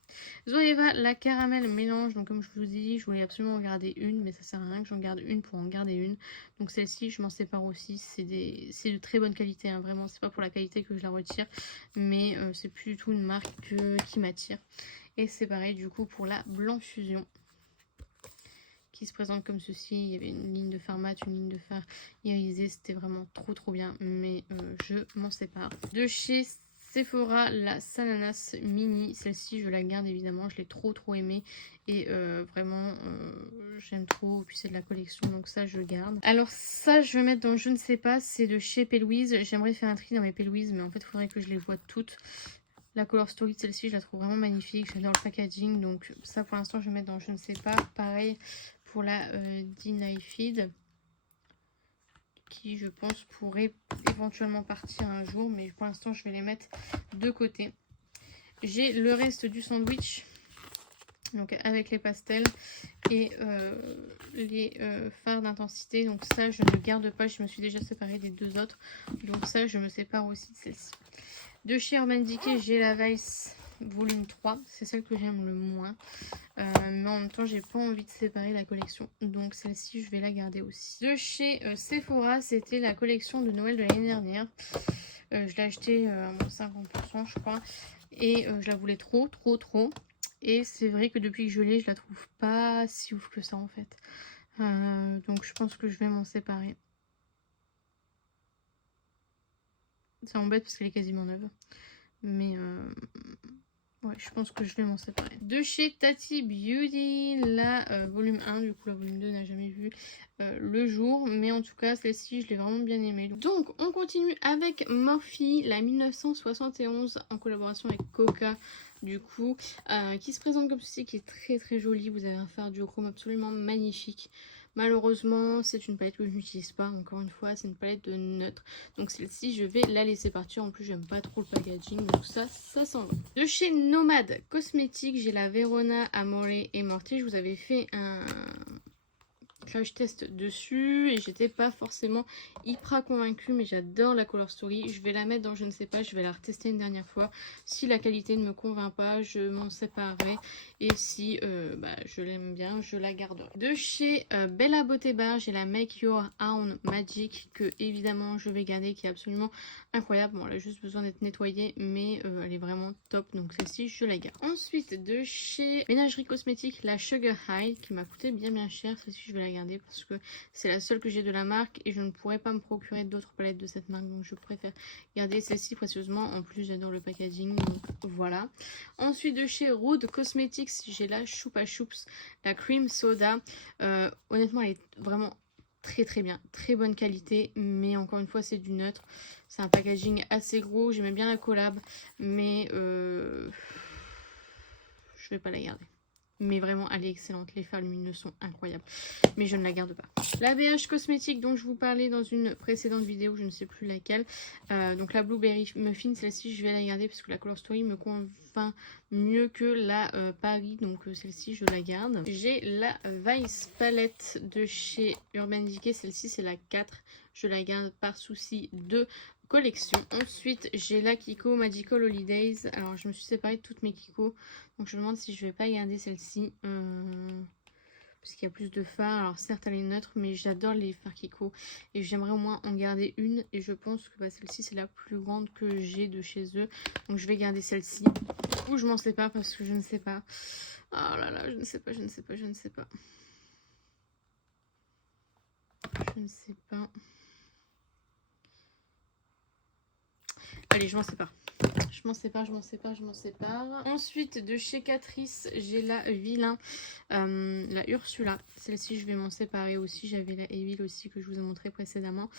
Zoeva, la caramel mélange, donc comme je vous dis, je voulais absolument en garder une, mais ça sert à rien que j'en garde une pour en garder une. Donc celle-ci, je m'en sépare aussi, c'est de très bonne qualité, hein, vraiment, c'est pas pour la qualité que je la retire, mais c'est plus du tout une marque qui m'attire. Et c'est pareil du coup pour la Blanc Fusion, qui se présente comme ceci. Il y avait une ligne de fard mat, une ligne de fard irisé, c'était vraiment trop bien, mais je m'en sépare. De chez Sephora, la Sananas Mini, celle-ci je la garde évidemment, je l'ai trop aimée et vraiment j'aime trop, puis c'est de la collection donc ça je garde. Alors ça je vais mettre dans je ne sais pas, c'est de chez P. Louise, j'aimerais faire un tri dans mes P. Louise mais en fait il faudrait que je les vois toutes. La Color Story de celle-ci je la trouve vraiment magnifique, j'adore le packaging donc ça pour l'instant je vais mettre dans je ne sais pas. Pareil pour la Deny Feed, qui je pense pourrait éventuellement partir un jour, mais pour l'instant je vais les mettre de côté. J'ai le reste du sandwich, donc avec les pastels et les fards d'intensité. Donc ça, je ne garde pas. Je me suis déjà séparée des 2 autres. Donc ça, je me sépare aussi de celle-ci. De chez Urban Decay, j'ai la Vice volume 3. C'est celle que j'aime le moins. Mais en même temps, j'ai pas envie de séparer la collection. Donc celle-ci, je vais la garder aussi. De chez Sephora, c'était la collection de Noël de l'année dernière. Je l'ai acheté à 50%, je crois. Et je la voulais trop. Et c'est vrai que depuis que je l'ai, je la trouve pas si ouf que ça en fait. Donc je pense que je vais m'en séparer. Ça m'embête parce qu'elle est quasiment neuve. Mais ouais, je pense que je vais m'en séparer. De chez Tati Beauty, la volume 1, du coup la volume 2 n'a jamais vu le jour. Mais en tout cas, celle-ci, je l'ai vraiment bien aimée. Donc on continue avec Morphe, la 1971 en collaboration avec Coca. Du coup, qui se présente comme ceci, qui est très jolie. Vous avez un fard duochrome absolument magnifique. Malheureusement, c'est une palette que je n'utilise pas. Encore une fois, c'est une palette de neutre. Donc celle-ci, je vais la laisser partir. En plus, j'aime pas trop le packaging. Donc ça s'en va. De chez Nomade Cosmetics, j'ai la Verona Amore et Morte. Je vous avais fait un crash test dessus et j'étais pas forcément hyper convaincue, mais j'adore la Color Story. Je vais la mettre dans je ne sais pas, je vais la retester une dernière fois. Si la qualité ne me convainc pas, je m'en séparerai, et si je l'aime bien, je la garderai. De chez Bella Beauté Bar, j'ai la Make Your Own Magic, que évidemment je vais garder, qui est absolument incroyable. Bon, elle a juste besoin d'être nettoyée, mais elle est vraiment top, donc celle-ci je la garde. Ensuite, de chez Ménagerie Cosmétique, la Sugar High, qui m'a coûté bien cher. Celle-ci je vais la garder parce que c'est la seule que j'ai de la marque et je ne pourrais pas me procurer d'autres palettes de cette marque, donc je préfère garder celle-ci précieusement. En plus, j'adore le packaging, donc voilà. Ensuite, de chez Rude Cosmetics, j'ai la Choupa Choups, la Cream Soda. Honnêtement, elle est vraiment très bien, très bonne qualité, mais encore une fois, c'est du neutre. C'est un packaging assez gros. J'aimais bien la collab, mais je vais pas la garder. Mais vraiment, elle est excellente. Les fards lumineux sont incroyables. Mais je ne la garde pas. La BH Cosmétique dont je vous parlais dans une précédente vidéo, je ne sais plus laquelle. Donc la Blueberry Muffin, celle-ci, je vais la garder parce que la Color Story me convainc mieux que la Paris. Donc celle-ci, je la garde. J'ai la Vice Palette de chez Urban Decay. Celle-ci, c'est la 4. Je la garde par souci de collection. Ensuite, j'ai la Kiko Magical Holidays. Alors, je me suis séparée de toutes mes Kiko. Donc, je me demande si je vais pas garder celle-ci. Parce qu'il y a plus de fards. Alors, certes, elle est neutre, mais j'adore les fards Kiko. Et j'aimerais au moins en garder une. Et je pense que celle-ci, c'est la plus grande que j'ai de chez eux. Donc, je vais garder celle-ci. Ou je m'en sépare parce que je ne sais pas. Oh là là, je ne sais pas. Je ne sais pas. Allez, je m'en sépare. Je m'en sépare. Ensuite, de chez Catrice, j'ai la Vilain, la Ursula. Celle-ci, je vais m'en séparer aussi. J'avais la Evil aussi que je vous ai montré précédemment.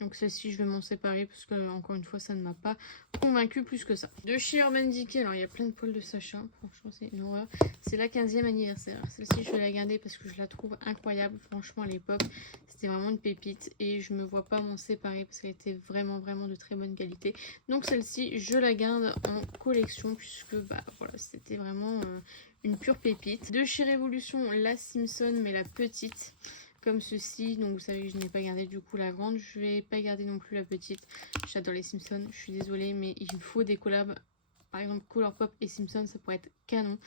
Donc celle-ci, je vais m'en séparer parce que, encore une fois, ça ne m'a pas convaincu plus que ça. De chez Urban Decay, alors il y a plein de poils de Sacha. Franchement, c'est une horreur. C'est la 15e anniversaire. Celle-ci, je vais la garder parce que je la trouve incroyable. Franchement, à l'époque, c'était vraiment une pépite. Et je me vois pas m'en séparer parce qu'elle était vraiment de très bonne qualité. Donc celle-ci, je la garde en collection puisque, voilà, c'était vraiment une pure pépite. De chez Révolution, la Simpson, mais la petite. Comme ceci, donc vous savez que je n'ai pas gardé du coup la grande, je vais pas garder non plus la petite. J'adore les Simpsons, je suis désolée, mais il faut des collabs. Par exemple, Colourpop et Simpson, ça pourrait être canon,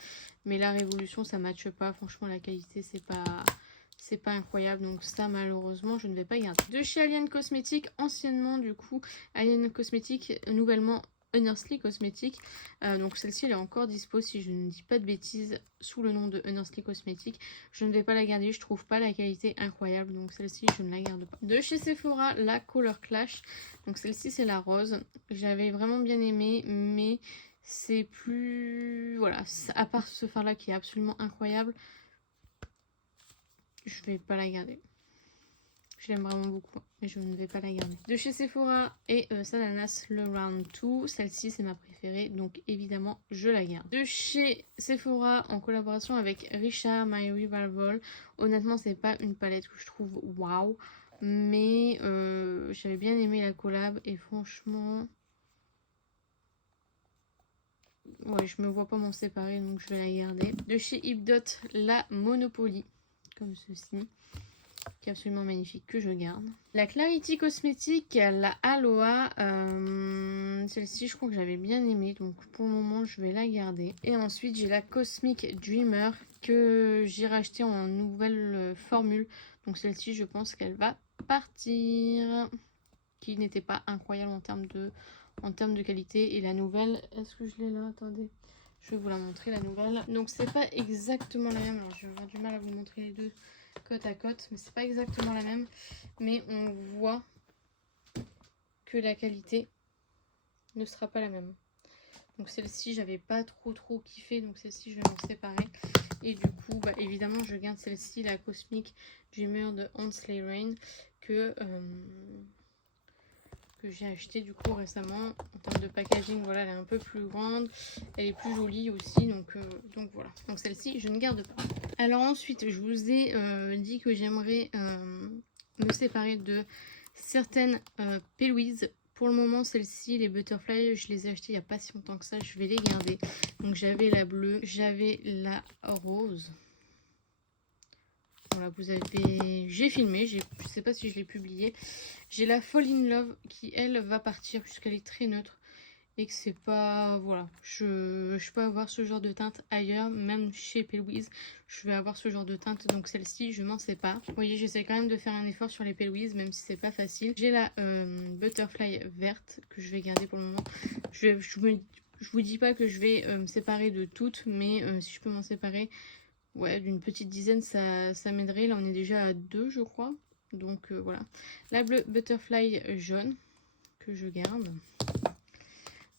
mais la Révolution, ça matche pas. Franchement, la qualité, c'est pas incroyable, donc ça malheureusement je ne vais pas garder. De chez Alien Cosmetics, anciennement du coup Alien Cosmetics, nouvellement Unearthly Cosmetics. Donc celle-ci elle est encore dispo si je ne dis pas de bêtises sous le nom de Unearthly Cosmetics. Je ne vais pas la garder, je trouve pas la qualité incroyable, donc celle-ci je ne la garde pas. De chez Sephora, la Color Clash. Donc celle-ci c'est la rose. J'avais vraiment bien aimé, mais c'est plus... Voilà, à part ce fard là qui est absolument incroyable, je vais pas la garder. Je l'aime vraiment beaucoup, mais je ne vais pas la garder. De chez Sephora et Sadanas, le Round 2. Celle-ci, c'est ma préférée, donc évidemment, je la garde. De chez Sephora, en collaboration avec Richard My Revival. Honnêtement, c'est pas une palette que je trouve waouh, mais j'avais bien aimé la collab et franchement... ouais, je me vois pas m'en séparer, donc je vais la garder. De chez Ipdot, la Monopoly, comme ceci, qui est absolument magnifique, que je garde. La Clarity Cosmetics, la Aloha, celle-ci je crois que j'avais bien aimé, donc pour le moment je vais la garder. Et ensuite j'ai la Cosmic Dreamer que j'ai racheté en nouvelle formule, donc celle-ci je pense qu'elle va partir, qui n'était pas incroyable en termes de qualité. Et la nouvelle, est-ce que je l'ai là? Attendez, je vais vous la montrer, la nouvelle. Donc c'est pas exactement la même, alors je vais avoir du mal à vous montrer les deux côte à côte, mais c'est pas exactement la même, mais on voit que la qualité ne sera pas la même. Donc celle-ci j'avais pas trop kiffé, donc celle-ci je vais m'en séparer. Et du coup bah, évidemment je garde celle-ci, la Cosmic Dreamer de Hensley Rain, que j'ai acheté du coup récemment. En termes de packaging, voilà, elle est un peu plus grande, elle est plus jolie aussi, donc voilà. Donc celle-ci je ne garde pas. Alors ensuite je vous ai dit que j'aimerais me séparer de certaines P-Louise. Pour le moment celles-ci, les Butterfly, je les ai achetées il n'y a pas si longtemps que ça, je vais les garder. Donc j'avais la bleue, j'avais la rose. Voilà, vous avez... J'ai filmé, je sais pas si je l'ai publié. J'ai la Fall in Love qui, elle, va partir puisqu'elle est très neutre. Et que c'est pas... Voilà, je peux avoir ce genre de teinte ailleurs, même chez P-Louise. Je vais avoir ce genre de teinte, donc celle-ci, je m'en sépare. Vous voyez, j'essaie quand même de faire un effort sur les P-Louise, même si c'est pas facile. J'ai la Butterfly verte que je vais garder pour le moment. Je vous dis pas que je vais me séparer de toutes, mais si je peux m'en séparer... Ouais, d'une petite dizaine, ça m'aiderait. Là, on est déjà à 2, je crois. Donc, voilà. La Butterfly jaune, que je garde.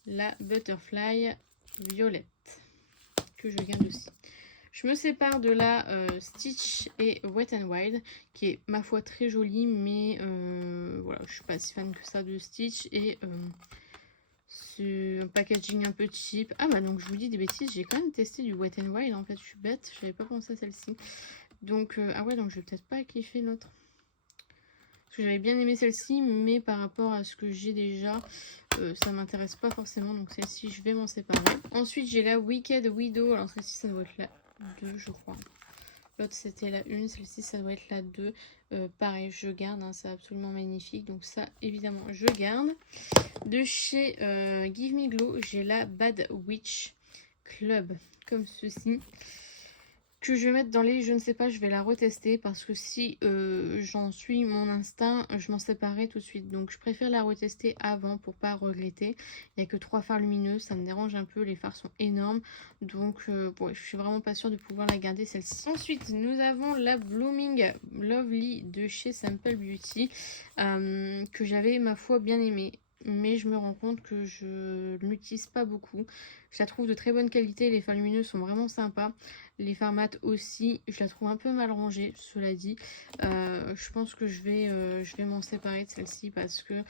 La Butterfly violette, que je garde aussi. Je me sépare de la Stitch et Wet n Wild, qui est, ma foi, très jolie. Mais, voilà, je suis pas si fan que ça de Stitch. Et... c'est un packaging un peu cheap. Ah bah donc je vous dis des bêtises, j'ai quand même testé du Wet n Wild en fait, je suis bête, j'avais pas pensé à celle-ci. Donc ah ouais, donc je vais peut-être pas kiffer l'autre. Parce que j'avais bien aimé celle-ci, mais par rapport à ce que j'ai déjà, ça m'intéresse pas forcément, donc celle-ci je vais m'en séparer. Ensuite j'ai la Wicked Widow, alors celle-ci ça doit être la 2 je crois. L'autre c'était la 1, celle-ci ça doit être la 2. Pareil, je garde, hein, c'est absolument magnifique. Donc ça, évidemment, je garde. De chez Give Me Glow, j'ai la Bad Witch Club, comme ceci. Que je vais mettre dans les... Je ne sais pas, je vais la retester. Parce que si j'en suis mon instinct, je m'en séparerai tout de suite. Donc je préfère la retester avant pour pas regretter. Il n'y a que 3 fards lumineux, ça me dérange un peu. Les fards sont énormes. Donc bon, je suis vraiment pas sûre de pouvoir la garder celle-ci. Ensuite, nous avons la Blooming Lovely de chez Simple Beauty. Que j'avais, ma foi, bien aimée. Mais je me rends compte que je ne l'utilise pas beaucoup. Je la trouve de très bonne qualité. Les fards lumineux sont vraiment sympas. Les fards mat aussi, je la trouve un peu mal rangée, cela dit. Je pense que je vais m'en séparer de celle-ci parce que,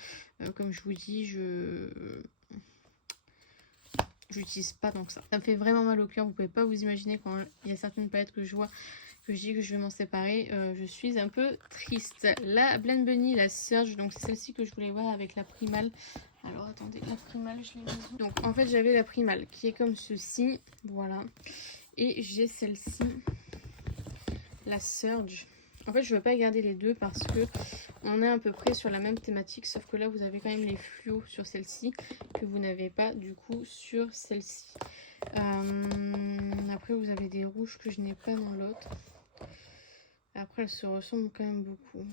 comme je vous dis, je n'utilise pas tant que ça. Ça me fait vraiment mal au cœur, vous pouvez pas vous imaginer quand il y a certaines palettes que je vois, que je dis que je vais m'en séparer. Je suis un peu triste. La Blend Bunny, la Surge, donc c'est celle-ci que je voulais voir avec la Primale. Alors attendez, la Primale, je l'ai mise. Donc en fait j'avais la Primale qui est comme ceci, voilà. Et j'ai celle-ci, la Surge. En fait, je ne veux pas garder les deux parce que on est à peu près sur la même thématique. Sauf que là, vous avez quand même les fluos sur celle-ci que vous n'avez pas du coup sur celle-ci. Après, vous avez des rouges que je n'ai pas dans l'autre. Après, elles se ressemblent quand même beaucoup.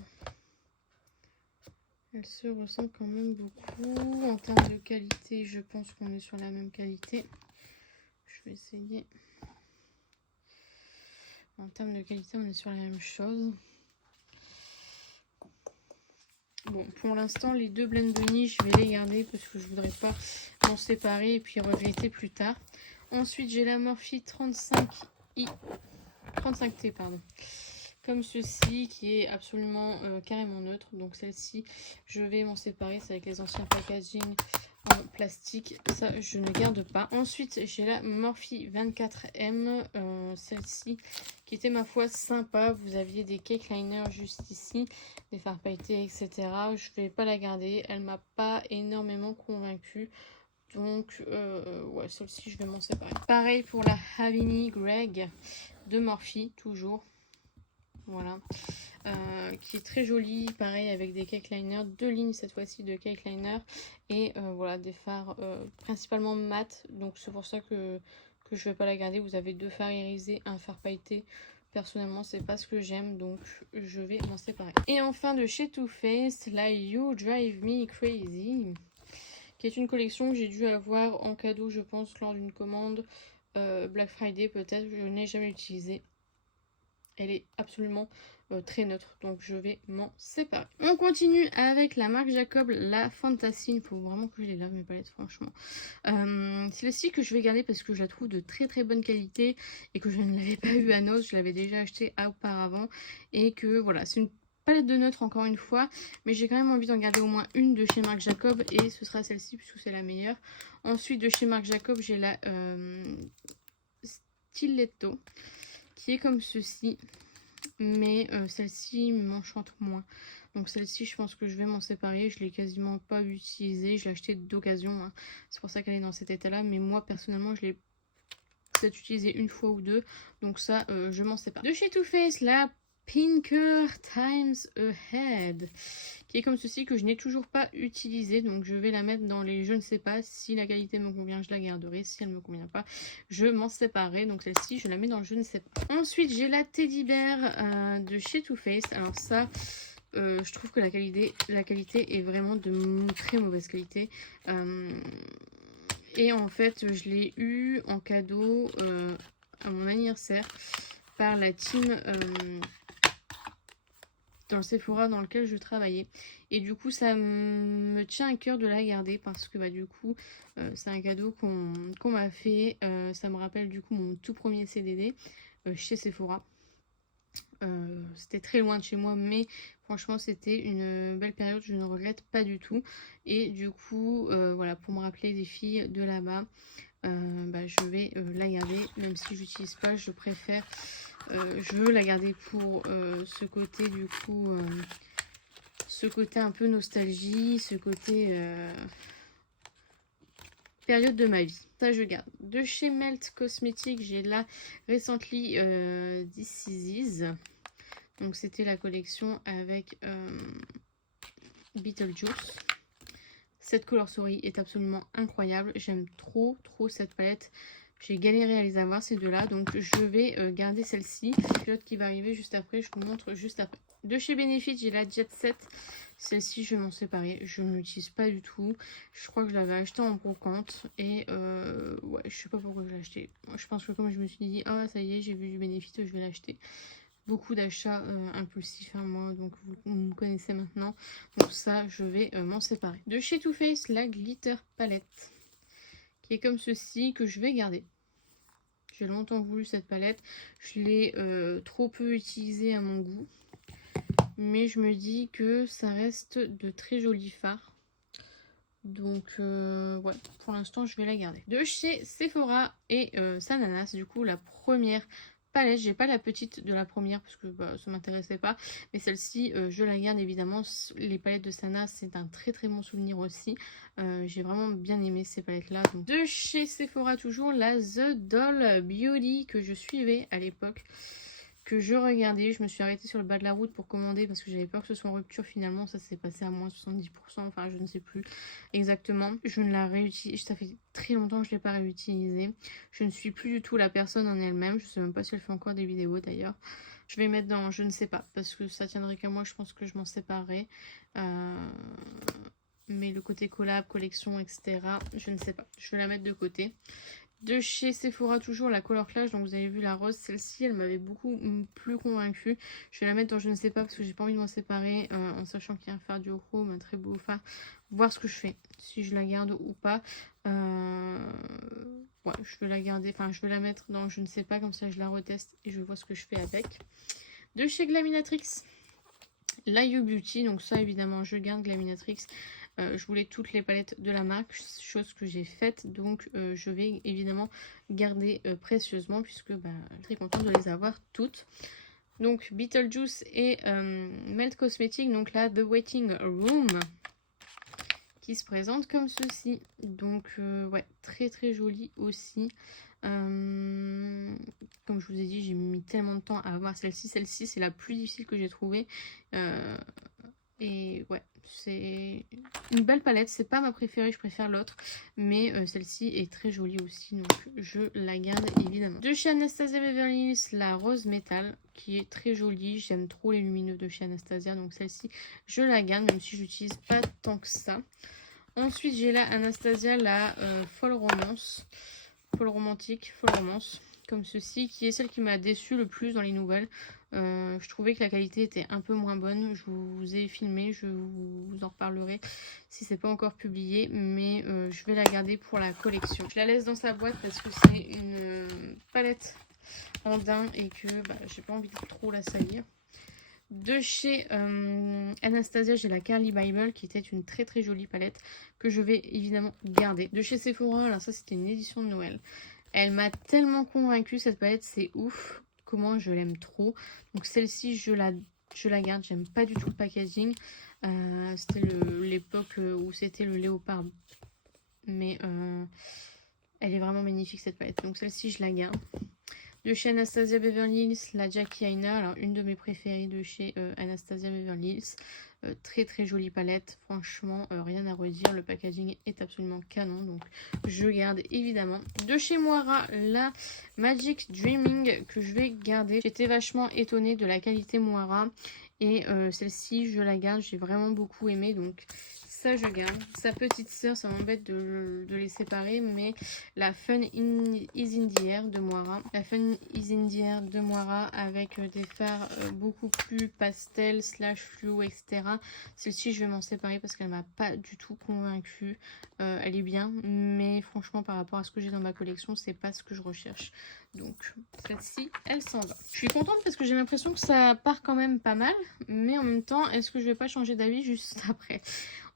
Elles se ressemblent quand même beaucoup. En termes de qualité, je pense qu'on est sur la même qualité. Je vais essayer... En termes de qualité, on est sur la même chose. Bon, pour l'instant, les deux Blend Bunny, je vais les garder parce que je voudrais pas m'en séparer et puis regretter plus tard. Ensuite, j'ai la Morphe 35T, pardon. Comme ceci, qui est absolument carrément neutre. Donc celle-ci, je vais m'en séparer. C'est avec les anciens packaging en plastique, ça je ne garde pas. Ensuite j'ai la Morphe 24M, celle-ci qui était ma foi sympa. Vous aviez des cake liners juste ici, des fards pailletés, etc. Je vais pas la garder, elle m'a pas énormément convaincue. Donc ouais, celle-ci je vais m'en séparer. Pareil pour la Havini Greg de Morphe, toujours. Voilà. Qui est très jolie, pareil avec des cake liners, 2 lignes cette fois-ci de cake liner. Et voilà, des fards principalement mat. Donc c'est pour ça que je vais pas la garder. Vous avez 2 fards irisés, un fard pailleté. Personnellement, c'est pas ce que j'aime, donc je vais m'en séparer. Et enfin, de chez Too Faced, la You Drive Me Crazy, qui est une collection que j'ai dû avoir en cadeau, je pense, lors d'une commande Black Friday peut-être. Je n'ai jamais utilisée. Elle est absolument très neutre, donc je vais m'en séparer. On continue avec la marque Jacob, la Fantasine. Il faut vraiment que je les lave mes palettes, franchement. C'est celle-ci que je vais garder parce que je la trouve de très très bonne qualité et que je ne l'avais pas eu à Noz. Je l'avais déjà acheté auparavant et que voilà, c'est une palette de neutre encore une fois, mais j'ai quand même envie d'en garder au moins une de chez Marc Jacob et ce sera celle-ci puisque c'est la meilleure. Ensuite de chez Marc Jacob, j'ai la Stiletto qui est comme ceci, mais celle-ci m'enchante moins. Donc celle-ci, je pense que je vais m'en séparer. Je l'ai quasiment pas utilisée. Je l'ai achetée d'occasion, hein. C'est pour ça qu'elle est dans cet état-là. Mais moi, personnellement, je l'ai peut-être utilisée une fois ou deux. Donc ça, je m'en sépare. De chez Too Faced, la Pinker Times Ahead, qui est comme ceci, que je n'ai toujours pas utilisée. Donc je vais la mettre dans les je ne sais pas. Si la qualité me convient, je la garderai. Si elle ne me convient pas, je m'en séparerai. Donc celle-ci, je la mets dans le je ne sais pas. Ensuite, j'ai la Teddy Bear de chez Too Faced. Alors ça, je trouve que la qualité est vraiment de très mauvaise qualité. Et en fait, je l'ai eu en cadeau à mon anniversaire par la team dans le Sephora dans lequel je travaillais. Et du coup, ça me tient à cœur de la garder parce que bah, du coup, c'est un cadeau qu'on m'a fait. Ça me rappelle du coup mon tout premier CDD chez Sephora. C'était très loin de chez moi, mais franchement c'était une belle période, je ne regrette pas du tout. Et du coup voilà, pour me rappeler des filles de là-bas, bah, je vais la garder, même si j'utilise pas, je préfère, je veux la garder pour ce côté du coup, ce côté un peu nostalgie, ce côté période de ma vie. Ça je garde. De chez Melt Cosmetics, j'ai la Recently This Is. Donc c'était la collection avec Beetlejuice. Cette colorsaurie est absolument incroyable. J'aime trop cette palette. J'ai galéré à les avoir ces deux-là. Donc je vais garder celle-ci. L'autre qui va arriver juste après, je vous montre juste après. De chez Benefit, j'ai la Jet Set. Celle-ci, je vais m'en séparer. Je ne l'utilise pas du tout. Je crois que je l'avais acheté en brocante. Et ouais, je sais pas pourquoi je l'ai acheté. Je pense que comme je me suis dit, ah ça y est, j'ai vu du Benefit, je vais l'acheter. Beaucoup d'achats impulsifs, hein, moi, donc vous me connaissez maintenant. Donc ça, je vais m'en séparer. De chez Too Faced, la Glitter Palette, qui est comme ceci, que je vais garder. J'ai longtemps voulu cette palette. Je l'ai trop peu utilisée à mon goût. Mais je me dis que ça reste de très jolis fards. Donc ouais, pour l'instant, je vais la garder. De chez Sephora et Sananas, du coup, la première palette. J'ai pas la petite de la première parce que bah, ça m'intéressait pas, mais celle-ci je la garde évidemment. Les palettes de Sana, c'est un très bon souvenir aussi. J'ai vraiment bien aimé ces palettes là. Donc, de chez Sephora toujours, la The Doll Beauty que je suivais à l'époque, que je regardais. Je me suis arrêtée sur le bas de la route pour commander parce que j'avais peur que ce soit en rupture. Finalement ça s'est passé à moins 70%, enfin je ne sais plus exactement. Je ne la réutilise, ça fait très longtemps que je ne l'ai pas réutilisée. Je ne suis plus du tout la personne en elle-même. Je ne sais même pas si elle fait encore des vidéos d'ailleurs. Je vais mettre dans je ne sais pas parce que ça tiendrait qu'à moi. Je pense que je m'en séparerai. Mais le côté collab, collection, etc. je ne sais pas. Je vais la mettre de côté. De chez Sephora toujours, la Color Clash, donc vous avez vu la rose, celle-ci elle m'avait beaucoup plus convaincue. Je vais la mettre dans je ne sais pas parce que j'ai pas envie de m'en séparer, en sachant qu'il y a un fard du chrome, un très beau fard. Voir ce que je fais, si je la garde ou pas. Ouais, je vais la garder, enfin je vais la mettre dans je ne sais pas, comme ça je la reteste et je vois ce que je fais avec. De chez Glaminatrix, la You Beauty, donc ça évidemment je garde Glaminatrix. Je voulais toutes les palettes de la marque, chose que j'ai faite, donc je vais évidemment garder précieusement puisque bah, je suis très contente de les avoir toutes. Donc Beetlejuice et Melt Cosmetics, donc là The Waiting Room, qui se présente comme ceci. Donc ouais, très très joli aussi. Comme je vous ai dit, j'ai mis tellement de temps à avoir celle-ci. Celle-ci, c'est la plus difficile que j'ai trouvée. Et ouais, c'est une belle palette. C'est pas ma préférée, je préfère l'autre. Mais celle-ci est très jolie aussi. Donc je la garde évidemment. De chez Anastasia Beverly Hills, la rose métal, qui est très jolie. J'aime trop les lumineux de chez Anastasia. Donc celle-ci, je la garde, même si j'utilise pas tant que ça. Ensuite, j'ai la Anastasia, la Folle Romance. Folle Romantique, Folle Romance. Comme ceci, qui est celle qui m'a déçue le plus dans les nouvelles. Je trouvais que la qualité était un peu moins bonne. Je vous ai filmé, je vous en reparlerai si c'est pas encore publié. Mais je vais la garder pour la collection. Je la laisse dans sa boîte parce que c'est une palette en daim et que j'ai pas envie de trop la salir. De chez Anastasia, j'ai la Carly Bible qui était une très très jolie palette que je vais évidemment garder. De chez Sephora, alors ça c'était une édition de Noël. Elle m'a tellement convaincue cette palette, c'est ouf. Comment je l'aime trop. Donc celle-ci, je la garde. J'aime pas du tout le packaging. C'était l'époque où c'était le léopard. Mais elle est vraiment magnifique cette palette. Donc celle-ci, je la garde. De chez Anastasia Beverly Hills, la Jackie Aina, alors une de mes préférées de chez Anastasia Beverly Hills. Très très jolie palette, franchement rien à redire, le packaging est absolument canon, donc je garde évidemment. De chez Moira, la Magic Dreaming que je vais garder. J'étais vachement étonnée de la qualité Moira et celle-ci je la garde, j'ai vraiment beaucoup aimé, donc ça je garde. Sa petite sœur, ça m'embête de les séparer, mais la Fun is in the Air de Moira. La Fun is in the Air de Moira avec des fards beaucoup plus pastel slash fluo, etc. Celle-ci, je vais m'en séparer parce qu'elle m'a pas du tout convaincue. Elle est bien, mais franchement, par rapport à ce que j'ai dans ma collection, c'est pas ce que je recherche. Donc, celle-ci, elle s'en va. Je suis contente parce que j'ai l'impression que ça part quand même pas mal, mais en même temps, est-ce que je vais pas changer d'avis juste après?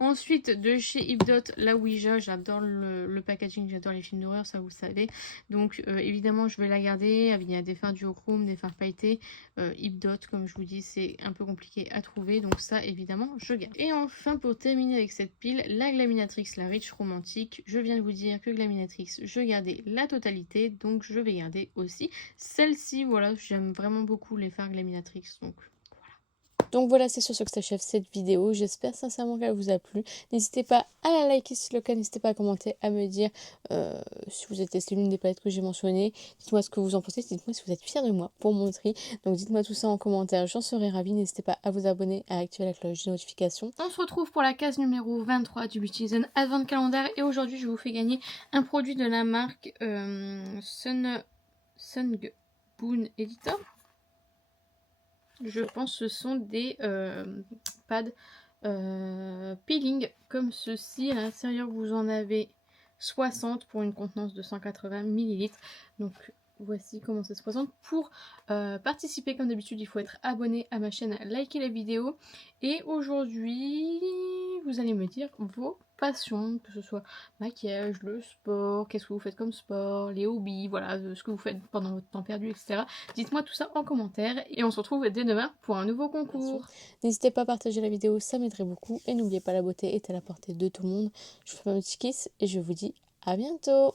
Ensuite, de chez Hipdot, la Ouija, j'adore le packaging, j'adore les films d'horreur, ça vous le savez. Donc évidemment, je vais la garder. Il y a des fards duochrome, des fards pailletés. Hipdot, comme je vous dis, c'est un peu compliqué à trouver. Donc ça, évidemment, je garde. Et enfin, pour terminer avec cette pile, la Glaminatrix, la Rich Romantique. Je viens de vous dire que Glaminatrix, je gardais la totalité. Donc je vais garder aussi celle-ci. Voilà, j'aime vraiment beaucoup les fards Glaminatrix. Donc voilà, c'est sur ce que s'achève cette vidéo. J'espère sincèrement qu'elle vous a plu. N'hésitez pas à la liker si c'est le cas. N'hésitez pas à commenter, à me dire si vous avez testé l'une des palettes que j'ai mentionnées. Dites-moi ce que vous en pensez. Dites-moi si vous êtes fiers de moi pour mon tri. Donc dites-moi tout ça en commentaire. J'en serai ravie. N'hésitez pas à vous abonner, à activer la cloche de notification. On se retrouve pour la case numéro 23 du Beauty Season Advent Calendar. Et aujourd'hui, je vous fais gagner un produit de la marque Sunboon Editor. Je pense que ce sont des pads peeling comme ceci. À l'intérieur, vous en avez 60 pour une contenance de 180 ml. Donc voici comment ça se présente. Pour participer, comme d'habitude, il faut être abonné à ma chaîne, liker la vidéo. Et aujourd'hui, vous allez me dire vos passions, que ce soit maquillage, le sport, qu'est-ce que vous faites comme sport, les hobbies, voilà, ce que vous faites pendant votre temps perdu, etc. Dites-moi tout ça en commentaire et on se retrouve dès demain pour un nouveau concours. N'hésitez pas à partager la vidéo, ça m'aiderait beaucoup. Et n'oubliez pas, la beauté est à la portée de tout le monde. Je vous fais un petit kiss et je vous dis à bientôt.